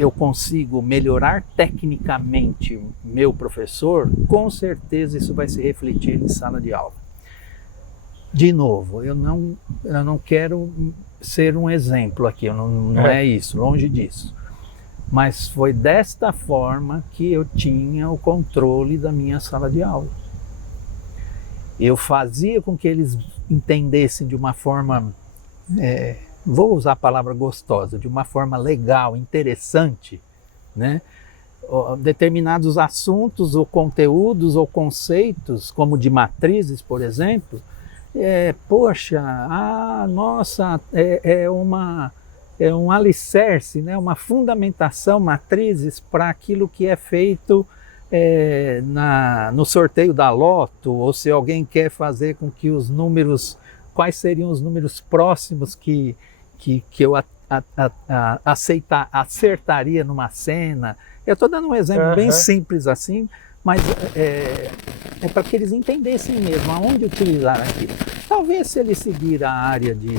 eu consigo melhorar tecnicamente meu professor, com certeza isso vai se refletir em sala de aula. De novo, eu não quero ser um exemplo aqui, não é isso, longe disso. Mas foi desta forma que eu tinha o controle da minha sala de aula. Eu fazia com que eles entendessem de uma forma, vou usar a palavra gostosa, de uma forma legal, interessante, né? Determinados assuntos ou conteúdos ou conceitos, como de matrizes, por exemplo, nossa, é um alicerce, né? Uma fundamentação, matrizes para aquilo que é feito no sorteio da loto, ou se alguém quer fazer com que os números, quais seriam os números próximos que eu acertaria numa cena. Eu estou dando um exemplo bem simples assim, mas é para que eles entendessem mesmo aonde utilizar aquilo. Talvez se ele seguir a área de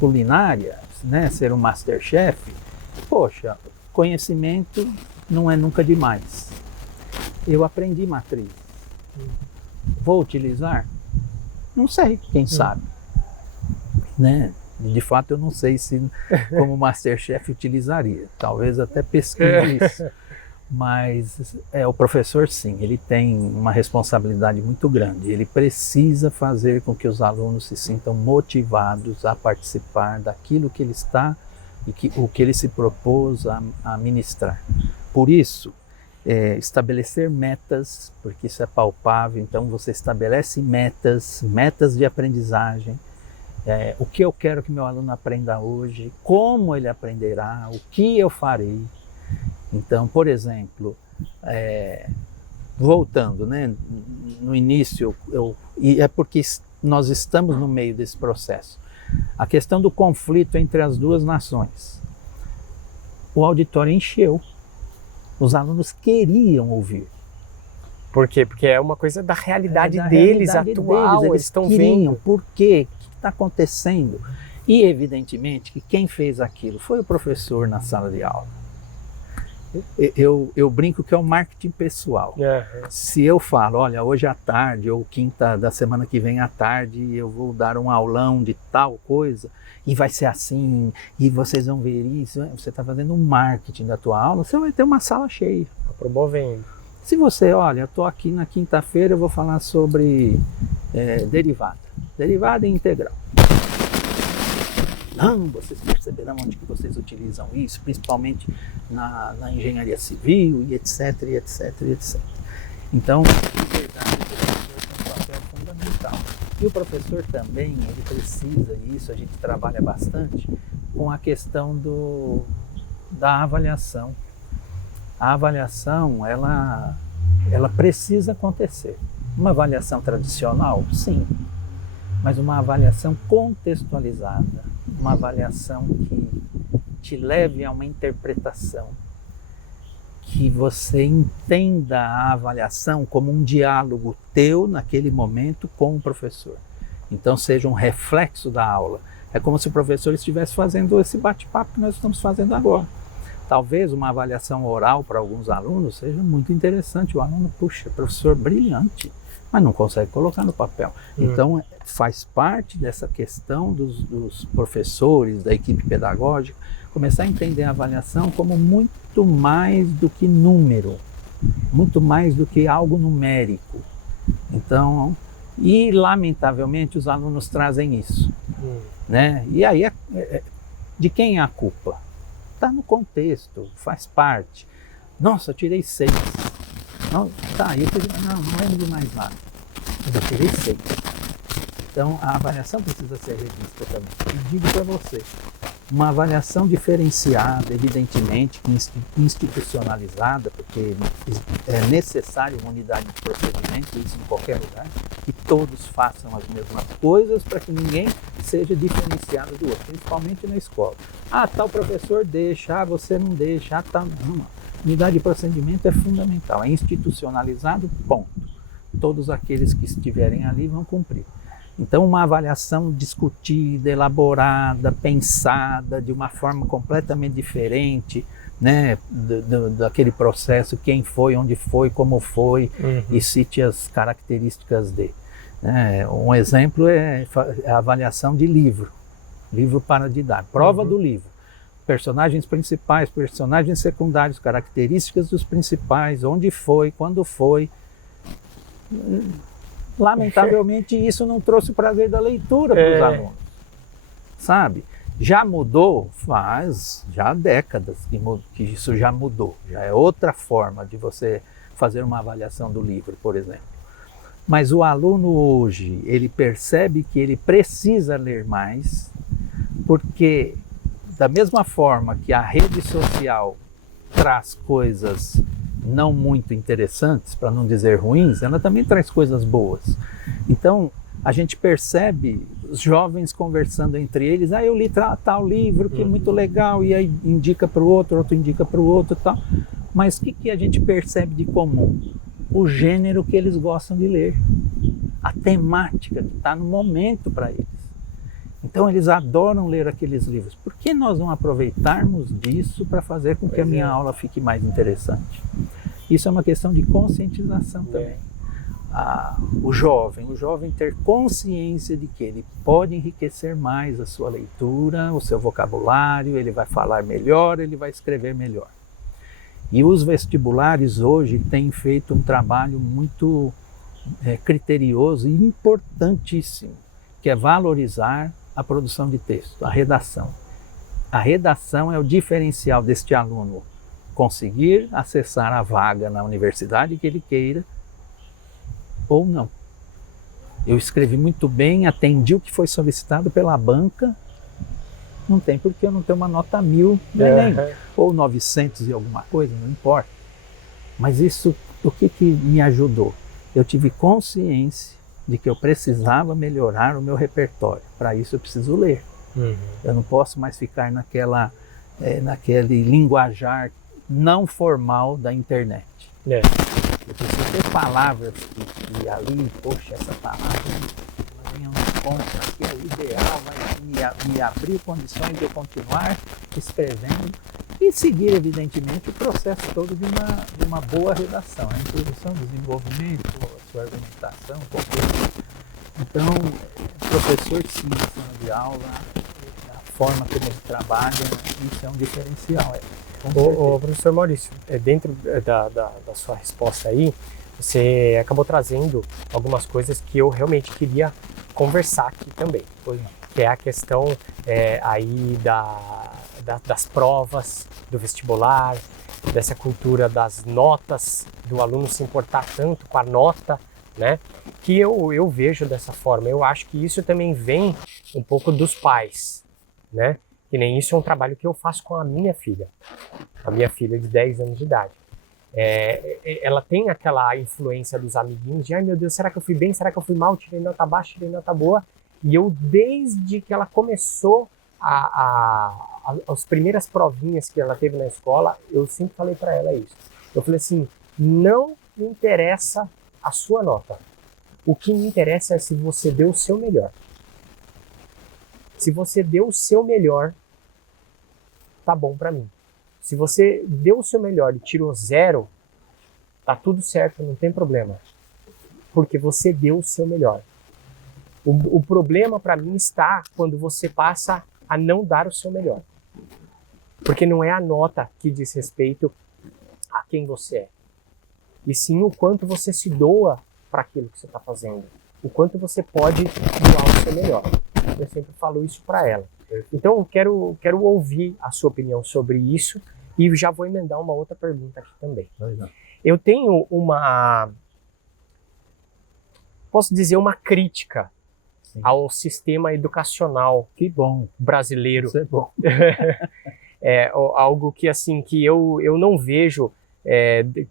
culinária, né, ser um masterchef, poxa, conhecimento não é nunca demais. Eu aprendi matriz. Vou utilizar? Não sei, quem sabe. Né? De fato, eu não sei se como masterchef utilizaria. Talvez até pesquise isso. Mas o professor, sim, ele tem uma responsabilidade muito grande. Ele precisa fazer com que os alunos se sintam motivados a participar daquilo que ele está e o que ele se propôs a ministrar. Por isso, estabelecer metas, porque isso é palpável. Então, você estabelece metas de aprendizagem. O que eu quero que meu aluno aprenda hoje, como ele aprenderá, o que eu farei. Então, por exemplo, voltando, né, no início, e é porque nós estamos no meio desse processo, a questão do conflito entre as duas nações. O auditório encheu, os alunos queriam ouvir. Por quê? Porque é uma coisa da realidade deles, atual, eles estão vendo. Por quê? O que está acontecendo? E, evidentemente, que quem fez aquilo foi o professor na sala de aula. Eu brinco que é o marketing pessoal. Se eu falo, olha, hoje à tarde ou quinta da semana que vem à tarde eu vou dar um aulão de tal coisa e vai ser assim, e vocês vão ver isso, você está fazendo um marketing da tua aula, você vai ter uma sala cheia. Promovendo. Se você, olha, eu estou aqui na quinta-feira, eu vou falar sobre derivada integral. Não, vocês perceberão onde que vocês utilizam isso, principalmente na engenharia civil, e etc, e etc, e etc. Então, de verdade, o professor tem um papel fundamental. E o professor também, ele precisa, e isso a gente trabalha bastante, com a questão da avaliação. A avaliação, ela precisa acontecer. Uma avaliação tradicional, sim, mas uma avaliação contextualizada. Uma avaliação que te leve a uma interpretação, que você entenda a avaliação como um diálogo teu naquele momento com o professor. Então seja um reflexo da aula. É como se o professor estivesse fazendo esse bate-papo que nós estamos fazendo agora. Talvez uma avaliação oral para alguns alunos seja muito interessante. O aluno, puxa, professor brilhante, mas não consegue colocar no papel. Então, faz parte dessa questão dos professores, da equipe pedagógica, começar a entender a avaliação como muito mais do que número, muito mais do que algo numérico. Então, e lamentavelmente os alunos trazem isso. Né? E aí, de quem é a culpa? Está no contexto, faz parte. Nossa, eu tirei 6. Não, tá, não lembro de mais nada. Mas eu tirei 6. Então, a avaliação precisa ser revista também. E digo para você, uma avaliação diferenciada, evidentemente, institucionalizada, porque é necessário uma unidade de procedimento, isso em qualquer lugar, que todos façam as mesmas coisas para que ninguém seja diferenciado do outro, principalmente na escola. Tal professor deixa, você não deixa, tal... Não. Unidade de procedimento é fundamental, é institucionalizado, ponto. Todos aqueles que estiverem ali vão cumprir. Então, uma avaliação discutida, elaborada, pensada, de uma forma completamente diferente, né, daquele processo, quem foi, onde foi, como foi, e cite as características dele. Um exemplo é a avaliação de livro para didática, prova do livro. Personagens principais, personagens secundários, características dos principais, onde foi, quando foi. Lamentavelmente, isso não trouxe o prazer da leitura para os alunos, sabe? Já mudou, faz já décadas que isso já mudou. Já é outra forma de você fazer uma avaliação do livro, por exemplo. Mas o aluno hoje, ele percebe que ele precisa ler mais, porque da mesma forma que a rede social traz coisas não muito interessantes, para não dizer ruins, ela também traz coisas boas. Então, a gente percebe os jovens conversando entre eles, eu li tal livro que é muito legal, e aí indica para o outro indica para o outro e tal. Mas o que a gente percebe de comum? O gênero que eles gostam de ler, a temática que está no momento para eles. Então eles adoram ler aqueles livros. Por que nós não aproveitarmos disso para fazer com que a minha aula fique mais interessante? Isso é uma questão de conscientização também. O jovem ter consciência de que ele pode enriquecer mais a sua leitura, o seu vocabulário, ele vai falar melhor, ele vai escrever melhor. E os vestibulares hoje têm feito um trabalho muito criterioso e importantíssimo, que é valorizar a produção de texto, a redação. A redação é o diferencial deste aluno conseguir acessar a vaga na universidade que ele queira ou não. Eu escrevi muito bem, atendi o que foi solicitado pela banca, não tem porque eu não tenho uma nota 1000 no Enem, ou 900 e alguma coisa, não importa. Mas isso, o que me ajudou? Eu tive consciência de que eu precisava melhorar o meu repertório. Para isso eu preciso ler. Eu não posso mais ficar naquele linguajar não formal da internet. Eu preciso ter palavras que ali, poxa, essa palavra eu não encontro aqui, é o ideal, vai me abrir condições de eu continuar escrevendo e seguir, evidentemente, o processo todo de uma boa redação, a introdução, desenvolvimento, a sua argumentação, Então, o professor que se ensina de aula, a forma como ele trabalha, isso é um diferencial. Professor Maurício, dentro da sua resposta aí, você acabou trazendo algumas coisas que eu realmente queria conversar aqui também. Que é a questão aí das provas, do vestibular, dessa cultura das notas, do aluno se importar tanto com a nota, né? Que eu vejo dessa forma. Eu acho que isso também vem um pouco dos pais, né? Que nem isso é um trabalho que eu faço com a minha filha de 10 anos de idade. Ela tem aquela influência dos amiguinhos de, ai meu Deus, será que eu fui bem, será que eu fui mal, tirei nota baixa, tirei nota boa. E eu, desde que ela começou as primeiras provinhas que ela teve na escola, eu sempre falei para ela isso. Eu falei assim, não me interessa a sua nota. O que me interessa é se você deu o seu melhor. Se você deu o seu melhor, tá bom para mim. Se você deu o seu melhor e tirou 0, tá tudo certo, não tem problema. Porque você deu o seu melhor. O problema para mim está quando você passa a não dar o seu melhor. Porque não é a nota que diz respeito a quem você é. E sim o quanto você se doa para aquilo que você está fazendo. O quanto você pode doar o seu melhor. Eu sempre falo isso para ela. Então eu quero ouvir a sua opinião sobre isso e já vou emendar uma outra pergunta aqui também. Eu tenho posso dizer, uma crítica ao sistema educacional brasileiro. Isso é bom. Algo que assim que eu não vejo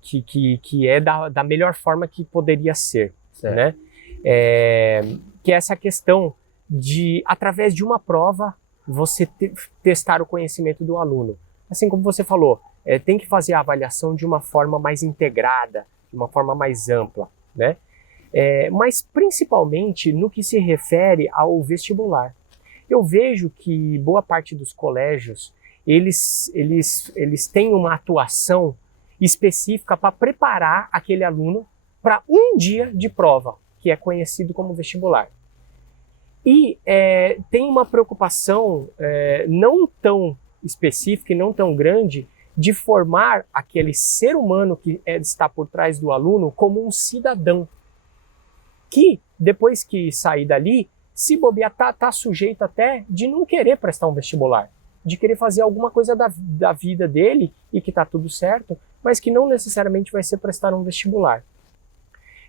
que é da melhor forma que poderia ser, né? Que é essa questão de, através de uma prova, você testar o conhecimento do aluno. Assim como você falou, tem que fazer a avaliação de uma forma mais integrada, de uma forma mais ampla, né? Mas principalmente no que se refere ao vestibular. Eu vejo que boa parte dos colégios, eles têm uma atuação específica para preparar aquele aluno para um dia de prova, que é conhecido como vestibular. E tem uma preocupação não tão específica e não tão grande de formar aquele ser humano que está por trás do aluno como um cidadão, que depois que sair dali, se bobear, tá sujeito até de não querer prestar um vestibular, de querer fazer alguma coisa da vida dele e que tá tudo certo, mas que não necessariamente vai ser prestar um vestibular.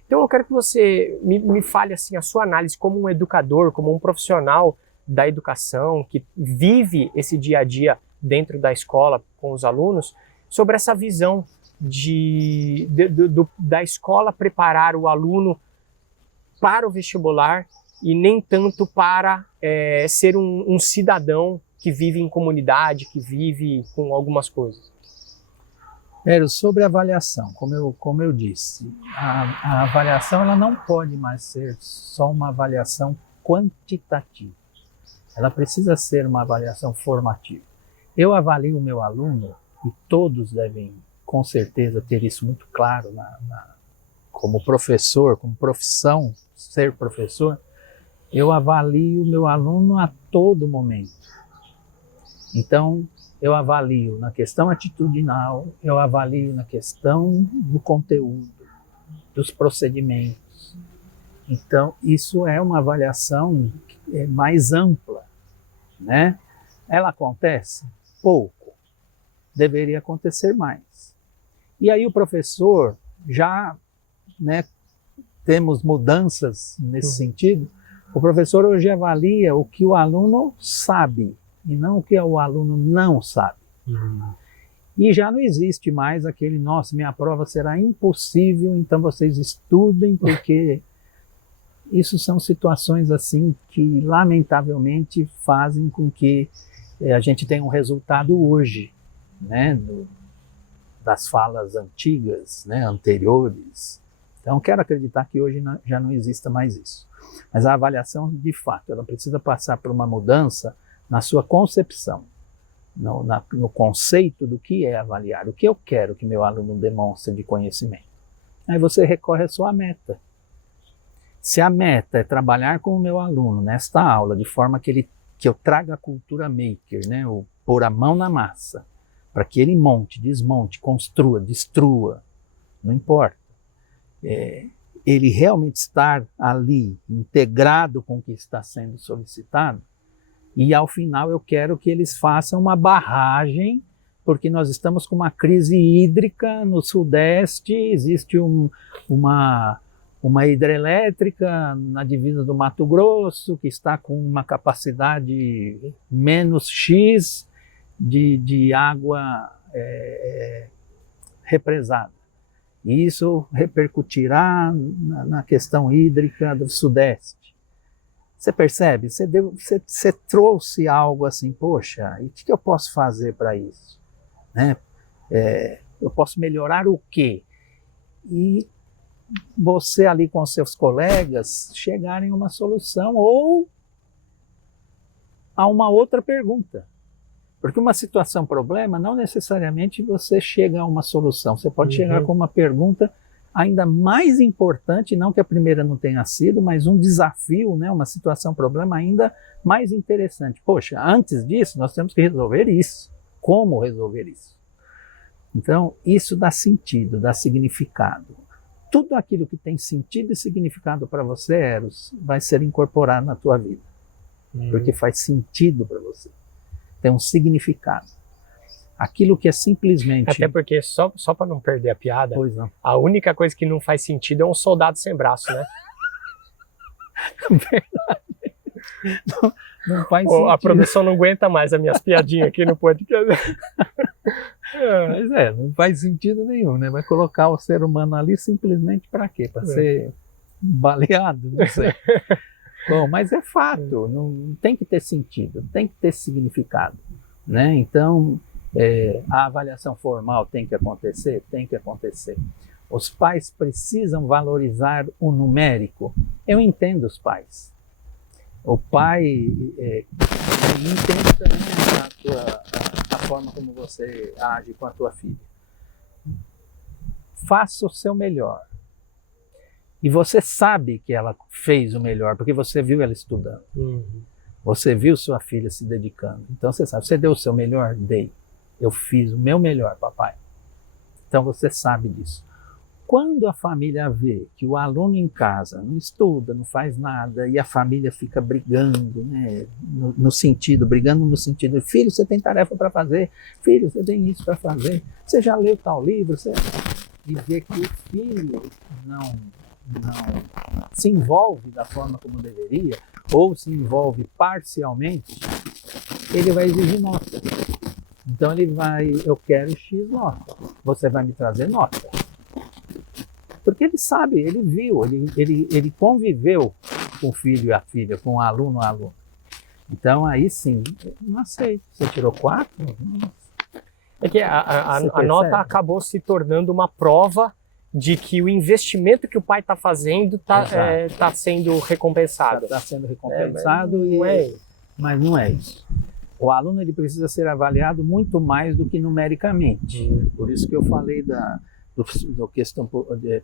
Então eu quero que você me fale assim, a sua análise como um educador, como um profissional da educação, que vive esse dia a dia dentro da escola com os alunos, sobre essa visão da escola preparar o aluno para o vestibular e nem tanto para ser um cidadão que vive em comunidade, que vive com algumas coisas. Sobre a avaliação, como eu disse, a avaliação ela não pode mais ser só uma avaliação quantitativa. Ela precisa ser uma avaliação formativa. Eu avalio o meu aluno, e todos devem, com certeza, ter isso muito claro como professor, como profissão, ser professor, eu avalio o meu aluno a todo momento. Então, eu avalio na questão atitudinal, eu avalio na questão do conteúdo, dos procedimentos. Então, isso é uma avaliação mais ampla, né? Ela acontece pouco, deveria acontecer mais. E aí o professor já, né, temos mudanças nesse sentido. O professor hoje avalia o que o aluno sabe e não o que o aluno não sabe. E já não existe mais aquele, nossa, minha prova será impossível, então vocês estudem, porque isso são situações assim que lamentavelmente fazem com que a gente tenha um resultado hoje, né, das falas antigas, né, anteriores. Então quero acreditar que hoje já não exista mais isso. Mas a avaliação, de fato, ela precisa passar por uma mudança na sua concepção, no conceito do que é avaliar, o que eu quero que meu aluno demonstre de conhecimento. Aí você recorre à sua meta. Se a meta é trabalhar com o meu aluno nesta aula, de forma que eu traga a cultura maker, né, o pôr a mão na massa, para que ele monte, desmonte, construa, destrua, não importa. Ele realmente estar ali, integrado com o que está sendo solicitado, e ao final eu quero que eles façam uma barragem, porque nós estamos com uma crise hídrica no Sudeste, existe uma hidrelétrica na divisa do Mato Grosso, que está com uma capacidade menos X de água represada. E isso repercutirá na questão hídrica do Sudeste. Você percebe? Você trouxe algo assim, poxa, e o que eu posso fazer para isso? Né? Eu posso melhorar o quê? E você ali com seus colegas chegarem a uma solução ou a uma outra pergunta. Porque uma situação problema, não necessariamente você chega a uma solução. Você pode chegar com uma pergunta ainda mais importante, não que a primeira não tenha sido, mas um desafio, né, uma situação problema ainda mais interessante. Poxa, antes disso nós temos que resolver isso. Como resolver isso? Então, isso dá sentido, dá significado. Tudo aquilo que tem sentido e significado para você, Eros, vai ser incorporado na tua vida. Porque faz sentido para você. Tem um significado. Aquilo que é simplesmente... Até porque, só para não perder a piada, pois não. A única coisa que não faz sentido é um soldado sem braço, né? Verdade. Não faz sentido. A produção não aguenta mais as minhas piadinhas aqui no podcast. Mas não faz sentido nenhum, né? Vai colocar o ser humano ali simplesmente para quê? Para ser baleado? Não sei. Bom, mas é fato, não tem que ter sentido, tem que ter significado, né? Então, A avaliação formal tem que acontecer? Tem que acontecer. Os pais precisam valorizar o numérico. Eu entendo os pais. O pai entende também a forma como você age com a tua filha. Faça o seu melhor. E você sabe que ela fez o melhor, porque você viu ela estudando. Você viu sua filha se dedicando. Então você sabe, você deu o seu melhor? Dei. Eu fiz o meu melhor, papai. Então você sabe disso. Quando a família vê que o aluno em casa não estuda, não faz nada, e a família fica brigando, né, brigando no sentido, filho, você tem tarefa para fazer, filho, você tem isso para fazer, você já leu tal livro, e vê que o filho não se envolve da forma como deveria, ou se envolve parcialmente, ele vai exigir nota. Então ele vai, eu quero X nota, você vai me trazer nota. Porque ele sabe, ele viu, ele conviveu com o filho e a filha, com o aluno e a aluna. Então aí sim, não aceito. Você tirou 4? É que a nota acabou se tornando uma prova de que o investimento que o pai está fazendo está sendo recompensado. Está sendo recompensado, mas não é isso. O aluno ele precisa ser avaliado muito mais do que numericamente. Por isso que eu falei da questão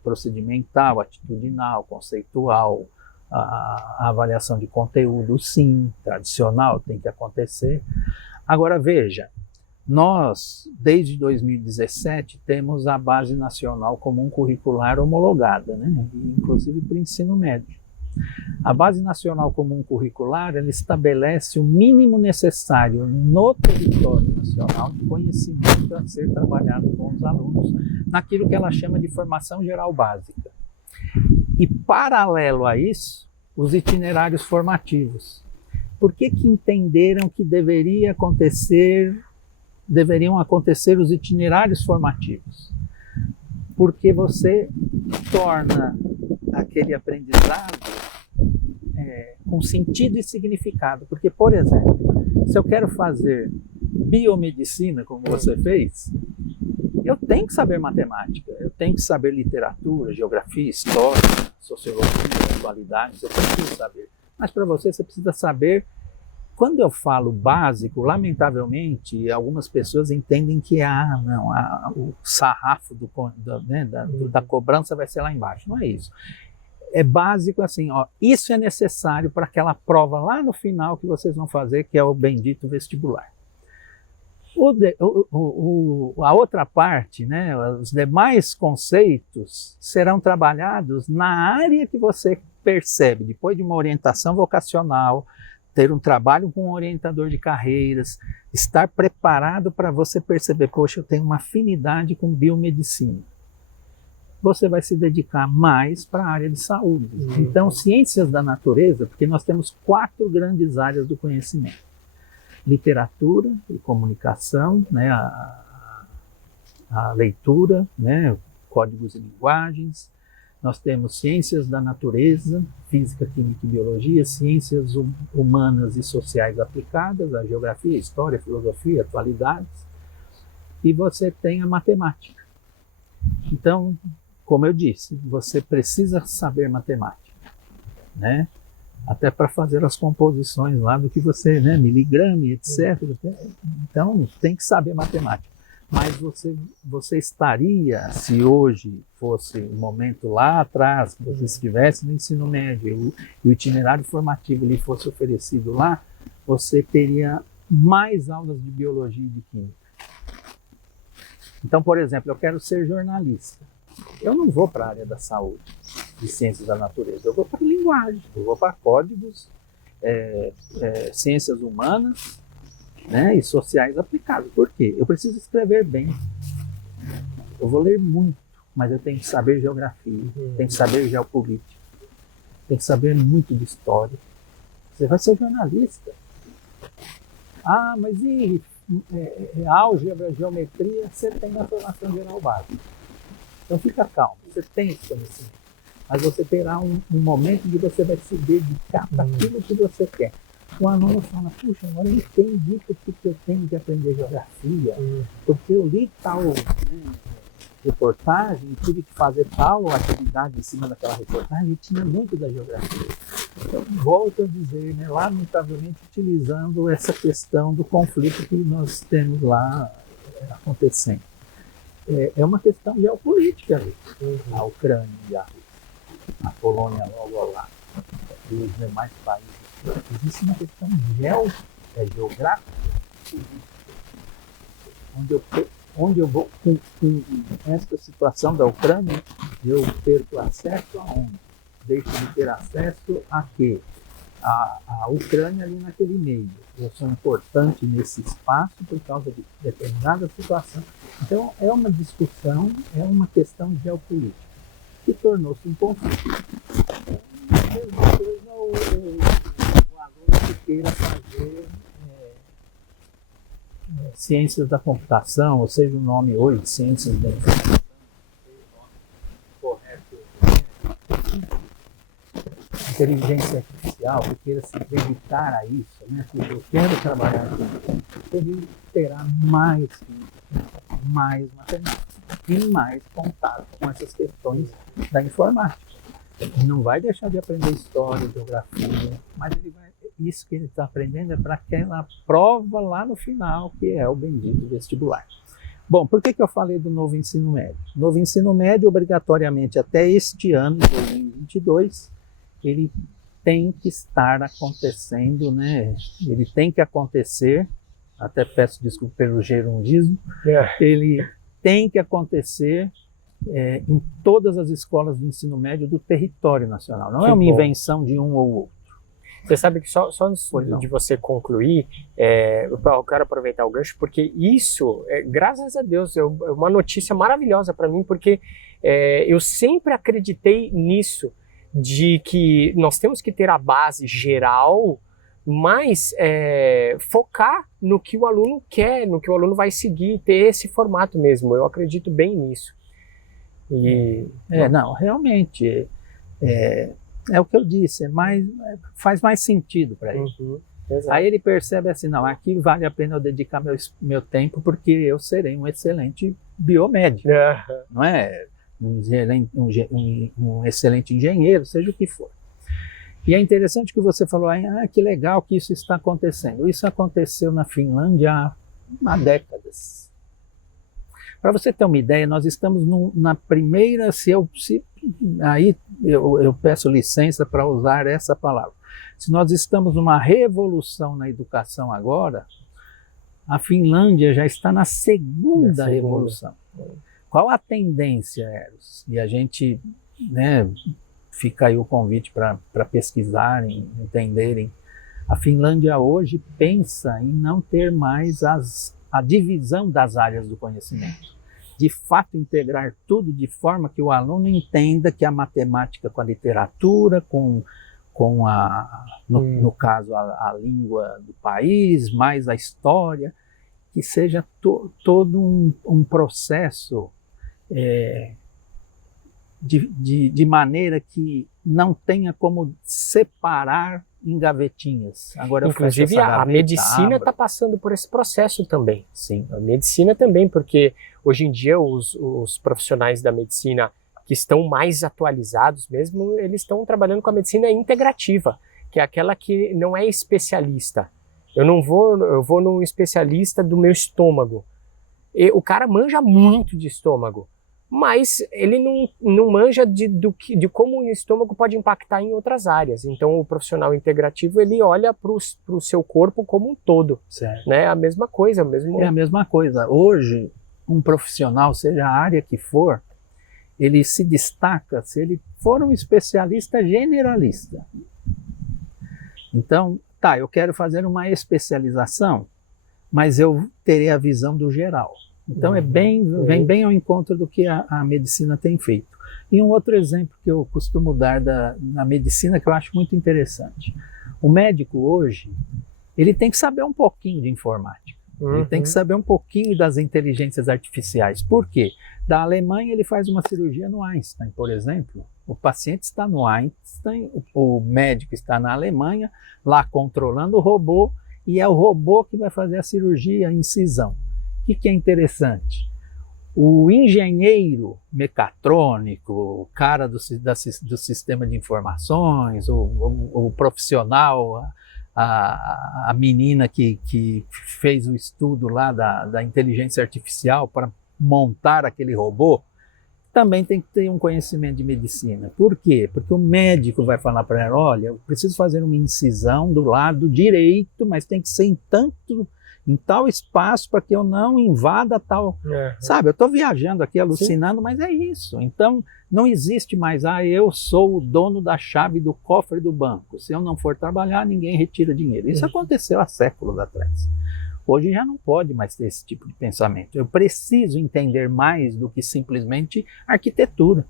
procedimental, atitudinal, conceitual, a avaliação de conteúdo, sim, tradicional, tem que acontecer. Agora veja, nós, desde 2017, temos a Base Nacional Comum Curricular homologada, né? Inclusive para o ensino médio. A Base Nacional Comum Curricular, ela estabelece o mínimo necessário no território nacional de conhecimento a ser trabalhado com os alunos naquilo que ela chama de formação geral básica. E paralelo a isso, os itinerários formativos. Por que entenderam que deveriam acontecer os itinerários formativos? Porque você torna aquele aprendizado com sentido e significado. Porque, por exemplo, se eu quero fazer biomedicina, como você fez, eu tenho que saber matemática, eu tenho que saber literatura, geografia, história, sociologia, atualidades, eu preciso saber. Mas para você precisa saber. Quando eu falo básico, lamentavelmente, algumas pessoas entendem que o sarrafo da cobrança vai ser lá embaixo. Não é isso. É básico assim, isso é necessário para aquela prova lá no final que vocês vão fazer, que é o bendito vestibular. A outra parte, né, os demais conceitos serão trabalhados na área que você percebe, depois de uma orientação vocacional, ter um trabalho com um orientador de carreiras, estar preparado para você perceber, poxa, eu tenho uma afinidade com biomedicina. Você vai se dedicar mais para a área de saúde. Então, ciências da natureza, porque nós temos 4 grandes áreas do conhecimento. Literatura e comunicação, né, a leitura, né, códigos e linguagens. Nós temos ciências da natureza, física, química e biologia, ciências humanas e sociais aplicadas, a geografia, história, filosofia, atualidades. E você tem a matemática. Então, como eu disse, você precisa saber matemática, né? Até para fazer as composições lá do que você, né, miligrama, etc. Então, tem que saber matemática. Mas você estaria, se hoje fosse um momento lá atrás, que você estivesse no ensino médio e o itinerário formativo lhe fosse oferecido lá, você teria mais aulas de biologia e de química. Então, por exemplo, eu quero ser jornalista. Eu não vou para a área da saúde, de ciências da natureza. Eu vou para linguagem, eu vou para códigos, ciências humanas, né, e sociais aplicados. Por quê? Eu preciso escrever bem. Eu vou ler muito, mas eu tenho que saber geografia, tenho que saber geopolítica, tenho que saber muito de história. Você vai ser jornalista. Ah, mas e álgebra, geometria, você tem na formação geral básica. Então fica calmo, você tem esse conhecimento. Mas você terá um momento em que você vai se dedicar para aquilo que você quer. o aluno fala, puxa, agora eu entendi porque eu tenho que aprender geografia, porque eu li tal reportagem, tive que fazer tal atividade em cima daquela reportagem e tinha muito da geografia. Então, volto a dizer, né, lamentavelmente utilizando essa questão do conflito que nós temos lá acontecendo. É uma questão geopolítica ali. A Ucrânia e a Polônia logo ao lado, e os demais países. Existe uma questão geográfica, onde eu vou, com esta situação da Ucrânia, eu perco acesso a onde? Deixo de ter acesso a quê? A Ucrânia ali naquele meio. Eu sou importante nesse espaço por causa de determinada situação. Então, é uma discussão, é uma questão geopolítica, que tornou-se um conflito. O aluno que queira fazer ciências da computação, ou seja, o nome hoje, ciências da informação, correto, inteligência artificial, que queira se dedicar a isso, né? Se eu quero trabalhar com isso, ele terá mais matemática e mais contato com essas questões da informática. Não vai deixar de aprender história, geografia, mas isso que ele está aprendendo é para aquela prova lá no final, que é o bendito vestibular. Bom, por que eu falei do novo ensino médio? Novo ensino médio, obrigatoriamente, até este ano, 2022, ele tem que estar acontecendo, né? Ele tem que acontecer, até peço desculpa pelo gerundismo, ele tem que acontecer em todas as escolas de ensino médio do território nacional. Não é uma invenção de um ou outro. Você sabe que só antes de você concluir, eu quero aproveitar o gancho, porque isso, graças a Deus, é uma notícia maravilhosa para mim, porque eu sempre acreditei nisso, de que nós temos que ter a base geral, mas focar no que o aluno quer, no que o aluno vai seguir, ter esse formato mesmo. Eu acredito bem nisso. Não, realmente, é o que eu disse, faz mais sentido para ele. Aí ele percebe assim, não, aqui vale a pena eu dedicar meu tempo, porque eu serei um excelente biomédico, não é? Um excelente engenheiro, seja o que for. E é interessante que você falou, que legal que isso está acontecendo. Isso aconteceu na Finlândia há décadas. Para você ter uma ideia, nós estamos na primeira, aí eu peço licença para usar essa palavra. Se nós estamos numa revolução na educação agora, a Finlândia já está na segunda revolução. Qual a tendência, Eros? E a gente, né, fica aí o convite para pesquisarem, entenderem. A Finlândia hoje pensa em não ter mais a divisão das áreas do conhecimento. De fato, integrar tudo de forma que o aluno entenda que a matemática com a literatura, no caso, a língua do país, mais a história, que seja todo um processo de maneira que não tenha como separar em gavetinhas. Agora, inclusive, a medicina está passando por esse processo também. Sim, a medicina também, porque hoje em dia os profissionais da medicina que estão mais atualizados mesmo, eles estão trabalhando com a medicina integrativa, que é aquela que não é especialista. Eu vou num especialista do meu estômago. O cara manja muito de estômago, mas ele não manja de como o estômago pode impactar em outras áreas. Então, o profissional integrativo, ele olha para o seu corpo como um todo. Certo. Né? A mesma coisa. É a mesma coisa. Hoje, um profissional, seja a área que for, ele se destaca se ele for um especialista generalista. Então, eu quero fazer uma especialização, mas eu terei a visão do geral. Então, vem bem ao encontro do que a medicina tem feito. E um outro exemplo que eu costumo dar na medicina, que eu acho muito interessante. O médico hoje, ele tem que saber um pouquinho de informática. Ele tem que saber um pouquinho das inteligências artificiais. Por quê? Da Alemanha, ele faz uma cirurgia no Einstein, por exemplo, O paciente está no Einstein, o médico está na Alemanha, lá controlando o robô, e é o robô que vai fazer a cirurgia, a incisão. O que é interessante? O engenheiro mecatrônico, o cara do sistema de informações, o profissional, a menina que fez o estudo lá da inteligência artificial para montar aquele robô, também tem que ter um conhecimento de medicina. Por quê? Porque o médico vai falar para ela, olha, eu preciso fazer uma incisão do lado direito, mas tem que ser em tal espaço para que eu não invada tal... Sabe, eu estou viajando aqui, alucinando, sim, mas é isso. Então, não existe mais, eu sou o dono da chave do cofre do banco. Se eu não for trabalhar, ninguém retira dinheiro. Isso aconteceu há séculos atrás. Hoje já não pode mais ter esse tipo de pensamento. Eu preciso entender mais do que simplesmente arquitetura.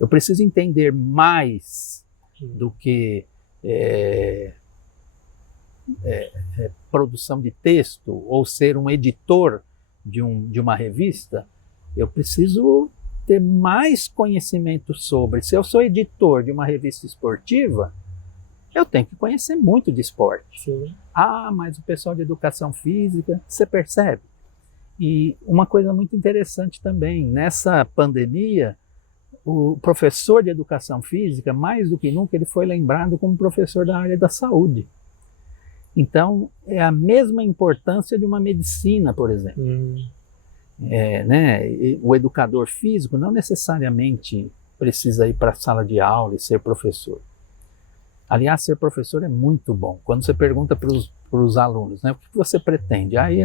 Eu preciso entender mais do que produção de texto ou ser um editor de uma revista. Eu preciso ter mais conhecimento sobre. Se eu sou editor de uma revista esportiva, eu tenho que conhecer muito de esporte. Sim. Mas o pessoal de educação física, você percebe? E uma coisa muito interessante também, nessa pandemia, o professor de educação física, mais do que nunca, ele foi lembrado como professor da área da saúde. Então, é a mesma importância de uma medicina, por exemplo. O educador físico não necessariamente precisa ir para a sala de aula e ser professor. Aliás, ser professor é muito bom. Quando você pergunta para os alunos, né, o que você pretende? Aí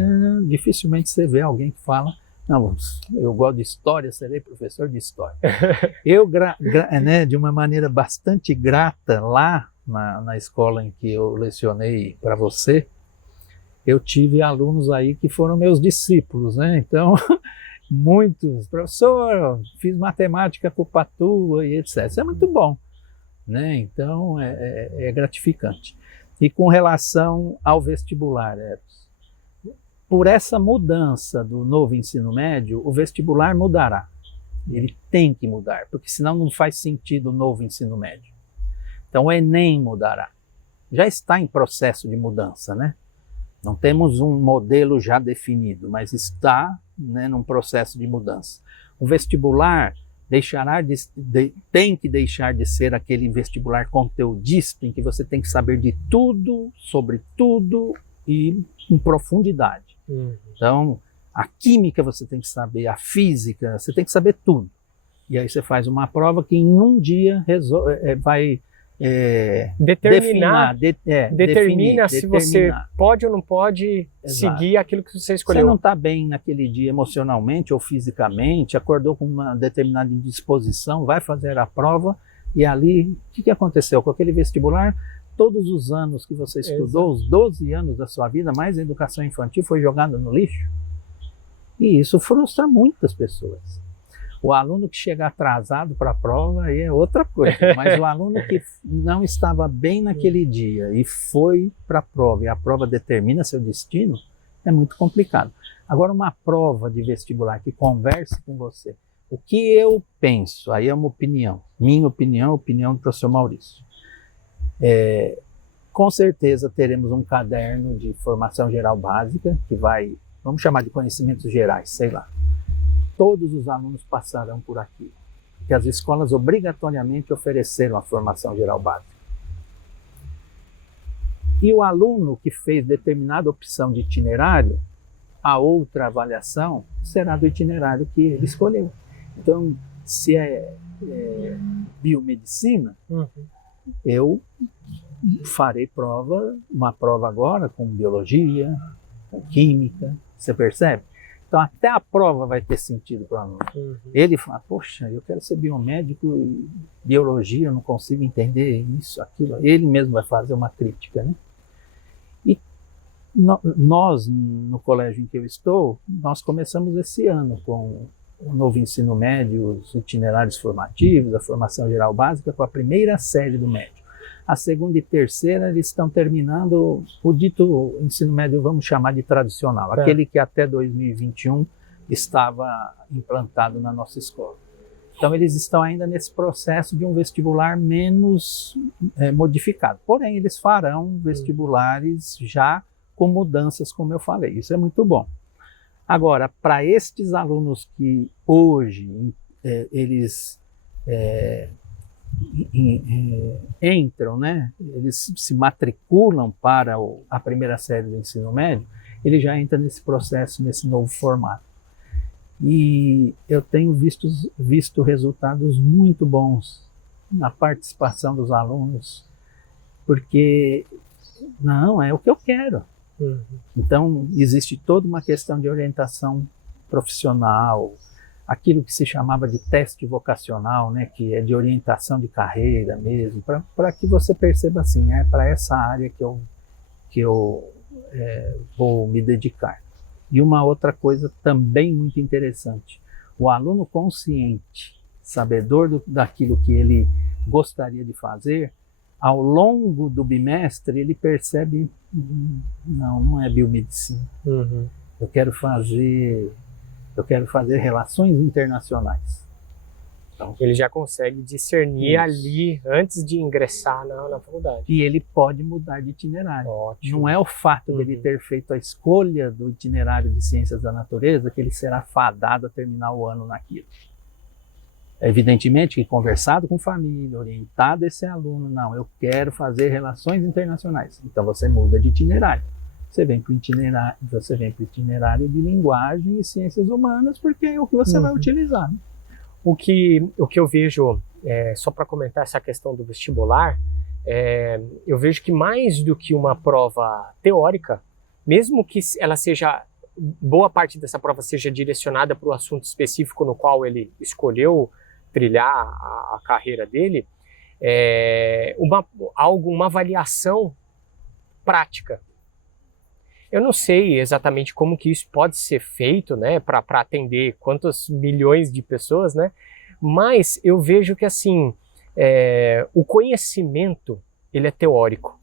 dificilmente você vê alguém que fala, não, eu gosto de história, serei professor de história. Eu, de uma maneira bastante grata, lá na escola em que eu lecionei para você, eu tive alunos aí que foram meus discípulos, né? Então, muitos, professor, fiz matemática com Patua e etc. Isso é muito bom. Né? Então é gratificante. E com relação ao vestibular, por essa mudança do novo ensino médio, o vestibular mudará. Ele tem que mudar, porque senão não faz sentido o novo ensino médio. Então o Enem mudará. Já está em processo de mudança, né? Não temos um modelo já definido, mas está, né, num processo de mudança. O vestibular tem que deixar de ser aquele vestibular conteudista em que você tem que saber de tudo, sobre tudo e em profundidade. Então, a química você tem que saber, a física, você tem que saber tudo. E aí você faz uma prova que em um dia vai determina se você pode ou não pode, exato, seguir aquilo que você escolheu. Você não está bem naquele dia emocionalmente ou fisicamente, acordou com uma determinada indisposição, vai fazer a prova e ali, o que aconteceu com aquele vestibular? Todos os anos que você estudou, exato, os 12 anos da sua vida, mais a educação infantil, foi jogado no lixo. E isso frustra muitas pessoas. O aluno que chega atrasado para a prova aí é outra coisa, mas o aluno que não estava bem naquele dia e foi para a prova, e a prova determina seu destino, é muito complicado. Agora, uma prova de vestibular que converse com você, o que eu penso, aí é uma opinião, minha opinião, a opinião do professor Maurício. Com certeza teremos um caderno de formação geral básica, que vai, vamos chamar de conhecimentos gerais, sei lá. Todos os alunos passarão por aqui, porque as escolas obrigatoriamente ofereceram a formação geral básica. E o aluno que fez determinada opção de itinerário, a outra avaliação será do itinerário que ele escolheu. Então, se é biomedicina, eu farei uma prova agora com biologia, com química, você percebe? Então até a prova vai ter sentido para o aluno. Ele fala, poxa, eu quero ser biomédico e biologia, eu não consigo entender isso, aquilo. Ele mesmo vai fazer uma crítica, né? E nós, no colégio em que eu estou, nós começamos esse ano com o novo ensino médio, os itinerários formativos, a formação geral básica, com a primeira série do médio. A segunda e terceira, eles estão terminando o dito ensino médio, vamos chamar de tradicional, aquele que até 2021 estava implantado na nossa escola. Então eles estão ainda nesse processo de um vestibular menos modificado. Porém, eles farão vestibulares já com mudanças, como eu falei. Isso é muito bom. Agora, para estes alunos que hoje eles entram, né? Eles se matriculam para a primeira série do ensino médio, ele já entra nesse processo, nesse novo formato. E eu tenho visto resultados muito bons na participação dos alunos, porque não, é o que eu quero. Então, existe toda uma questão de orientação profissional, aquilo que se chamava de teste vocacional, né, que é de orientação de carreira mesmo, para que você perceba assim, é para essa área que eu vou me dedicar. E uma outra coisa também muito interessante, o aluno consciente, sabedor daquilo que ele gostaria de fazer, ao longo do bimestre ele percebe, não é biomedicina, eu quero fazer relações internacionais. Então, ele já consegue discernir ali antes de ingressar na faculdade. E ele pode mudar de itinerário. Ótimo. Não é o fato dele ter feito a escolha do itinerário de ciências da natureza que ele será fadado a terminar o ano naquilo. Evidentemente que conversado com família, orientado esse aluno, não, eu quero fazer relações internacionais. Então você muda de itinerário. Você vem para o itinerário de linguagem e ciências humanas, porque é o que você vai utilizar. Né? O que eu vejo, só para comentar essa questão do vestibular, eu vejo que mais do que uma prova teórica, mesmo que ela seja, boa parte dessa prova seja direcionada para o assunto específico no qual ele escolheu trilhar a carreira dele, uma avaliação prática. Eu não sei exatamente como que isso pode ser feito, né, para atender quantos milhões de pessoas, né, mas eu vejo que assim, o conhecimento ele é teórico,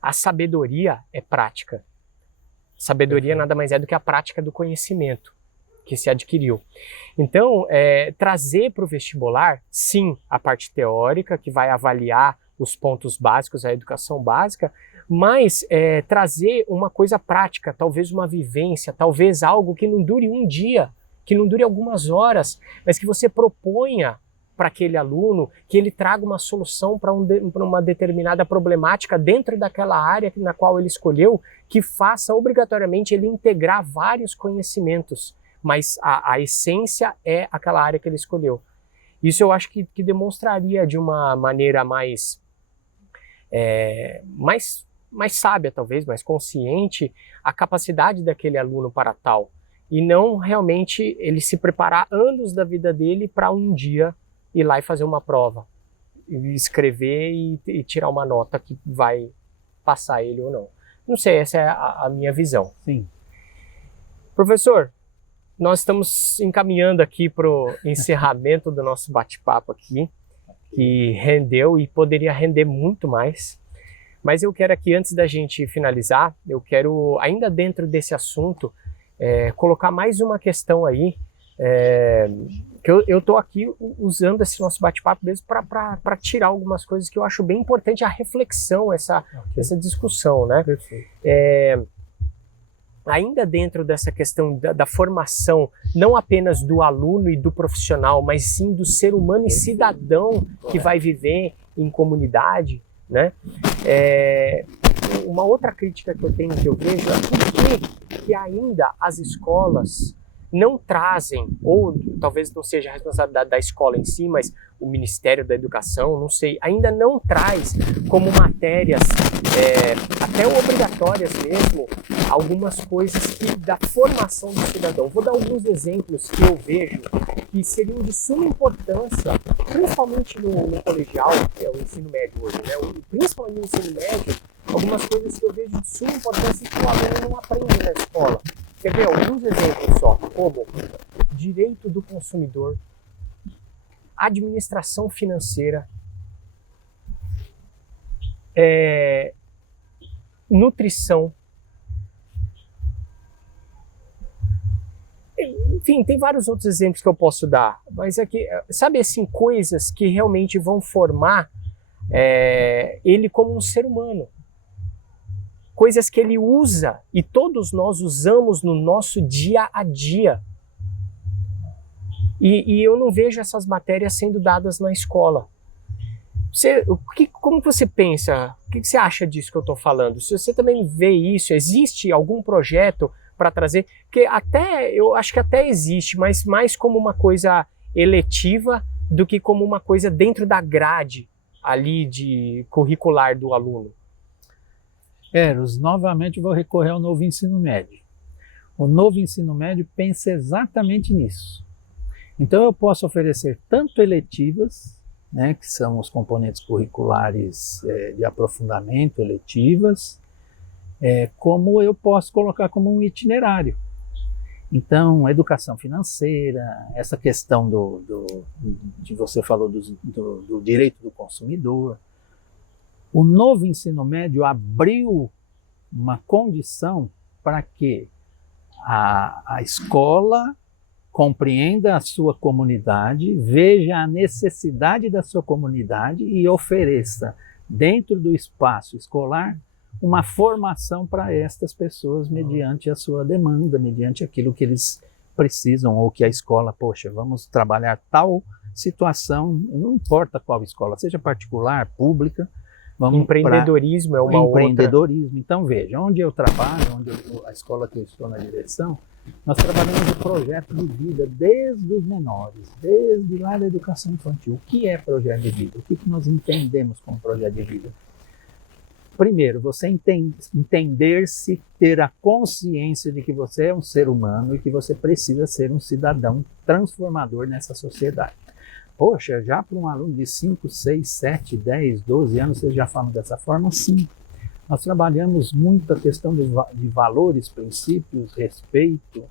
a sabedoria é prática. Sabedoria nada mais é do que a prática do conhecimento que se adquiriu. Então, trazer para o vestibular, sim, a parte teórica que vai avaliar os pontos básicos, a educação básica, mas trazer uma coisa prática, talvez uma vivência, talvez algo que não dure um dia, que não dure algumas horas, mas que você proponha para aquele aluno, que ele traga uma solução para uma determinada problemática dentro daquela área na qual ele escolheu, que faça obrigatoriamente ele integrar vários conhecimentos, mas a essência é aquela área que ele escolheu. Isso eu acho que demonstraria de uma maneira mais sábia, talvez, mais consciente, a capacidade daquele aluno para tal. E não realmente ele se preparar anos da vida dele para um dia ir lá e fazer uma prova, escrever e tirar uma nota que vai passar ele ou não. Não sei, essa é a minha visão. Sim. Professor, nós estamos encaminhando aqui para o encerramento do nosso bate-papo aqui, que rendeu e poderia render muito mais. Mas eu quero aqui, antes da gente finalizar, eu quero, ainda dentro desse assunto, colocar mais uma questão aí, que eu estou aqui usando esse nosso bate-papo mesmo para tirar algumas coisas que eu acho bem importante, a reflexão, essa discussão, né? Perfeito. Ainda dentro dessa questão da formação, não apenas do aluno e do profissional, mas sim do ser humano e cidadão que vai viver em comunidade, né? Uma outra crítica que eu tenho, que eu vejo, é por que ainda as escolas não trazem, ou talvez não seja a responsabilidade da escola em si, mas o Ministério da Educação, não sei, ainda não traz como matérias, até obrigatórias mesmo, algumas coisas da formação do cidadão. Vou dar alguns exemplos que eu vejo que seriam de suma importância, principalmente no colegial, que é o ensino médio hoje, né? Principalmente no ensino médio, algumas coisas que eu vejo de suma importância que o aluno não aprende na escola. Quer ver alguns exemplos só, como direito do consumidor, administração financeira, nutrição, Enfim, tem vários outros exemplos que eu posso dar, mas é que, sabe assim, coisas que realmente vão formar ele como um ser humano. Coisas que ele usa e todos nós usamos no nosso dia a dia. E eu não vejo essas matérias sendo dadas na escola. Como você pensa? O que você acha disso que eu estou falando? Se você também vê isso, existe algum projeto para trazer? Porque eu acho que até existe, mas mais como uma coisa eletiva do que como uma coisa dentro da grade ali de curricular do aluno. Eros, novamente vou recorrer ao novo ensino médio. O novo ensino médio pensa exatamente nisso. Então eu posso oferecer tanto eletivas, né, que são os componentes curriculares de aprofundamento, eletivas, como eu posso colocar como um itinerário. Então, educação financeira, essa questão de você falou do direito do consumidor. O novo ensino médio abriu uma condição para que a escola compreenda a sua comunidade, veja a necessidade da sua comunidade e ofereça, dentro do espaço escolar, uma formação para estas pessoas mediante a sua demanda, mediante aquilo que eles precisam, ou que a escola, poxa, vamos trabalhar tal situação, não importa qual escola, seja particular, pública. Empreendedorismo é uma outra. Empreendedorismo. Então, veja, onde eu trabalho, a escola que eu estou na direção, nós trabalhamos o projeto de vida desde os menores, desde lá da educação infantil. O que é projeto de vida? O que nós entendemos como projeto de vida? Primeiro, você entender-se, ter a consciência de que você é um ser humano e que você precisa ser um cidadão transformador nessa sociedade. Poxa, já para um aluno de 5, 6, 7, 10, 12 anos, vocês já falam dessa forma? Sim. Nós trabalhamos muito a questão de valores, princípios, respeito,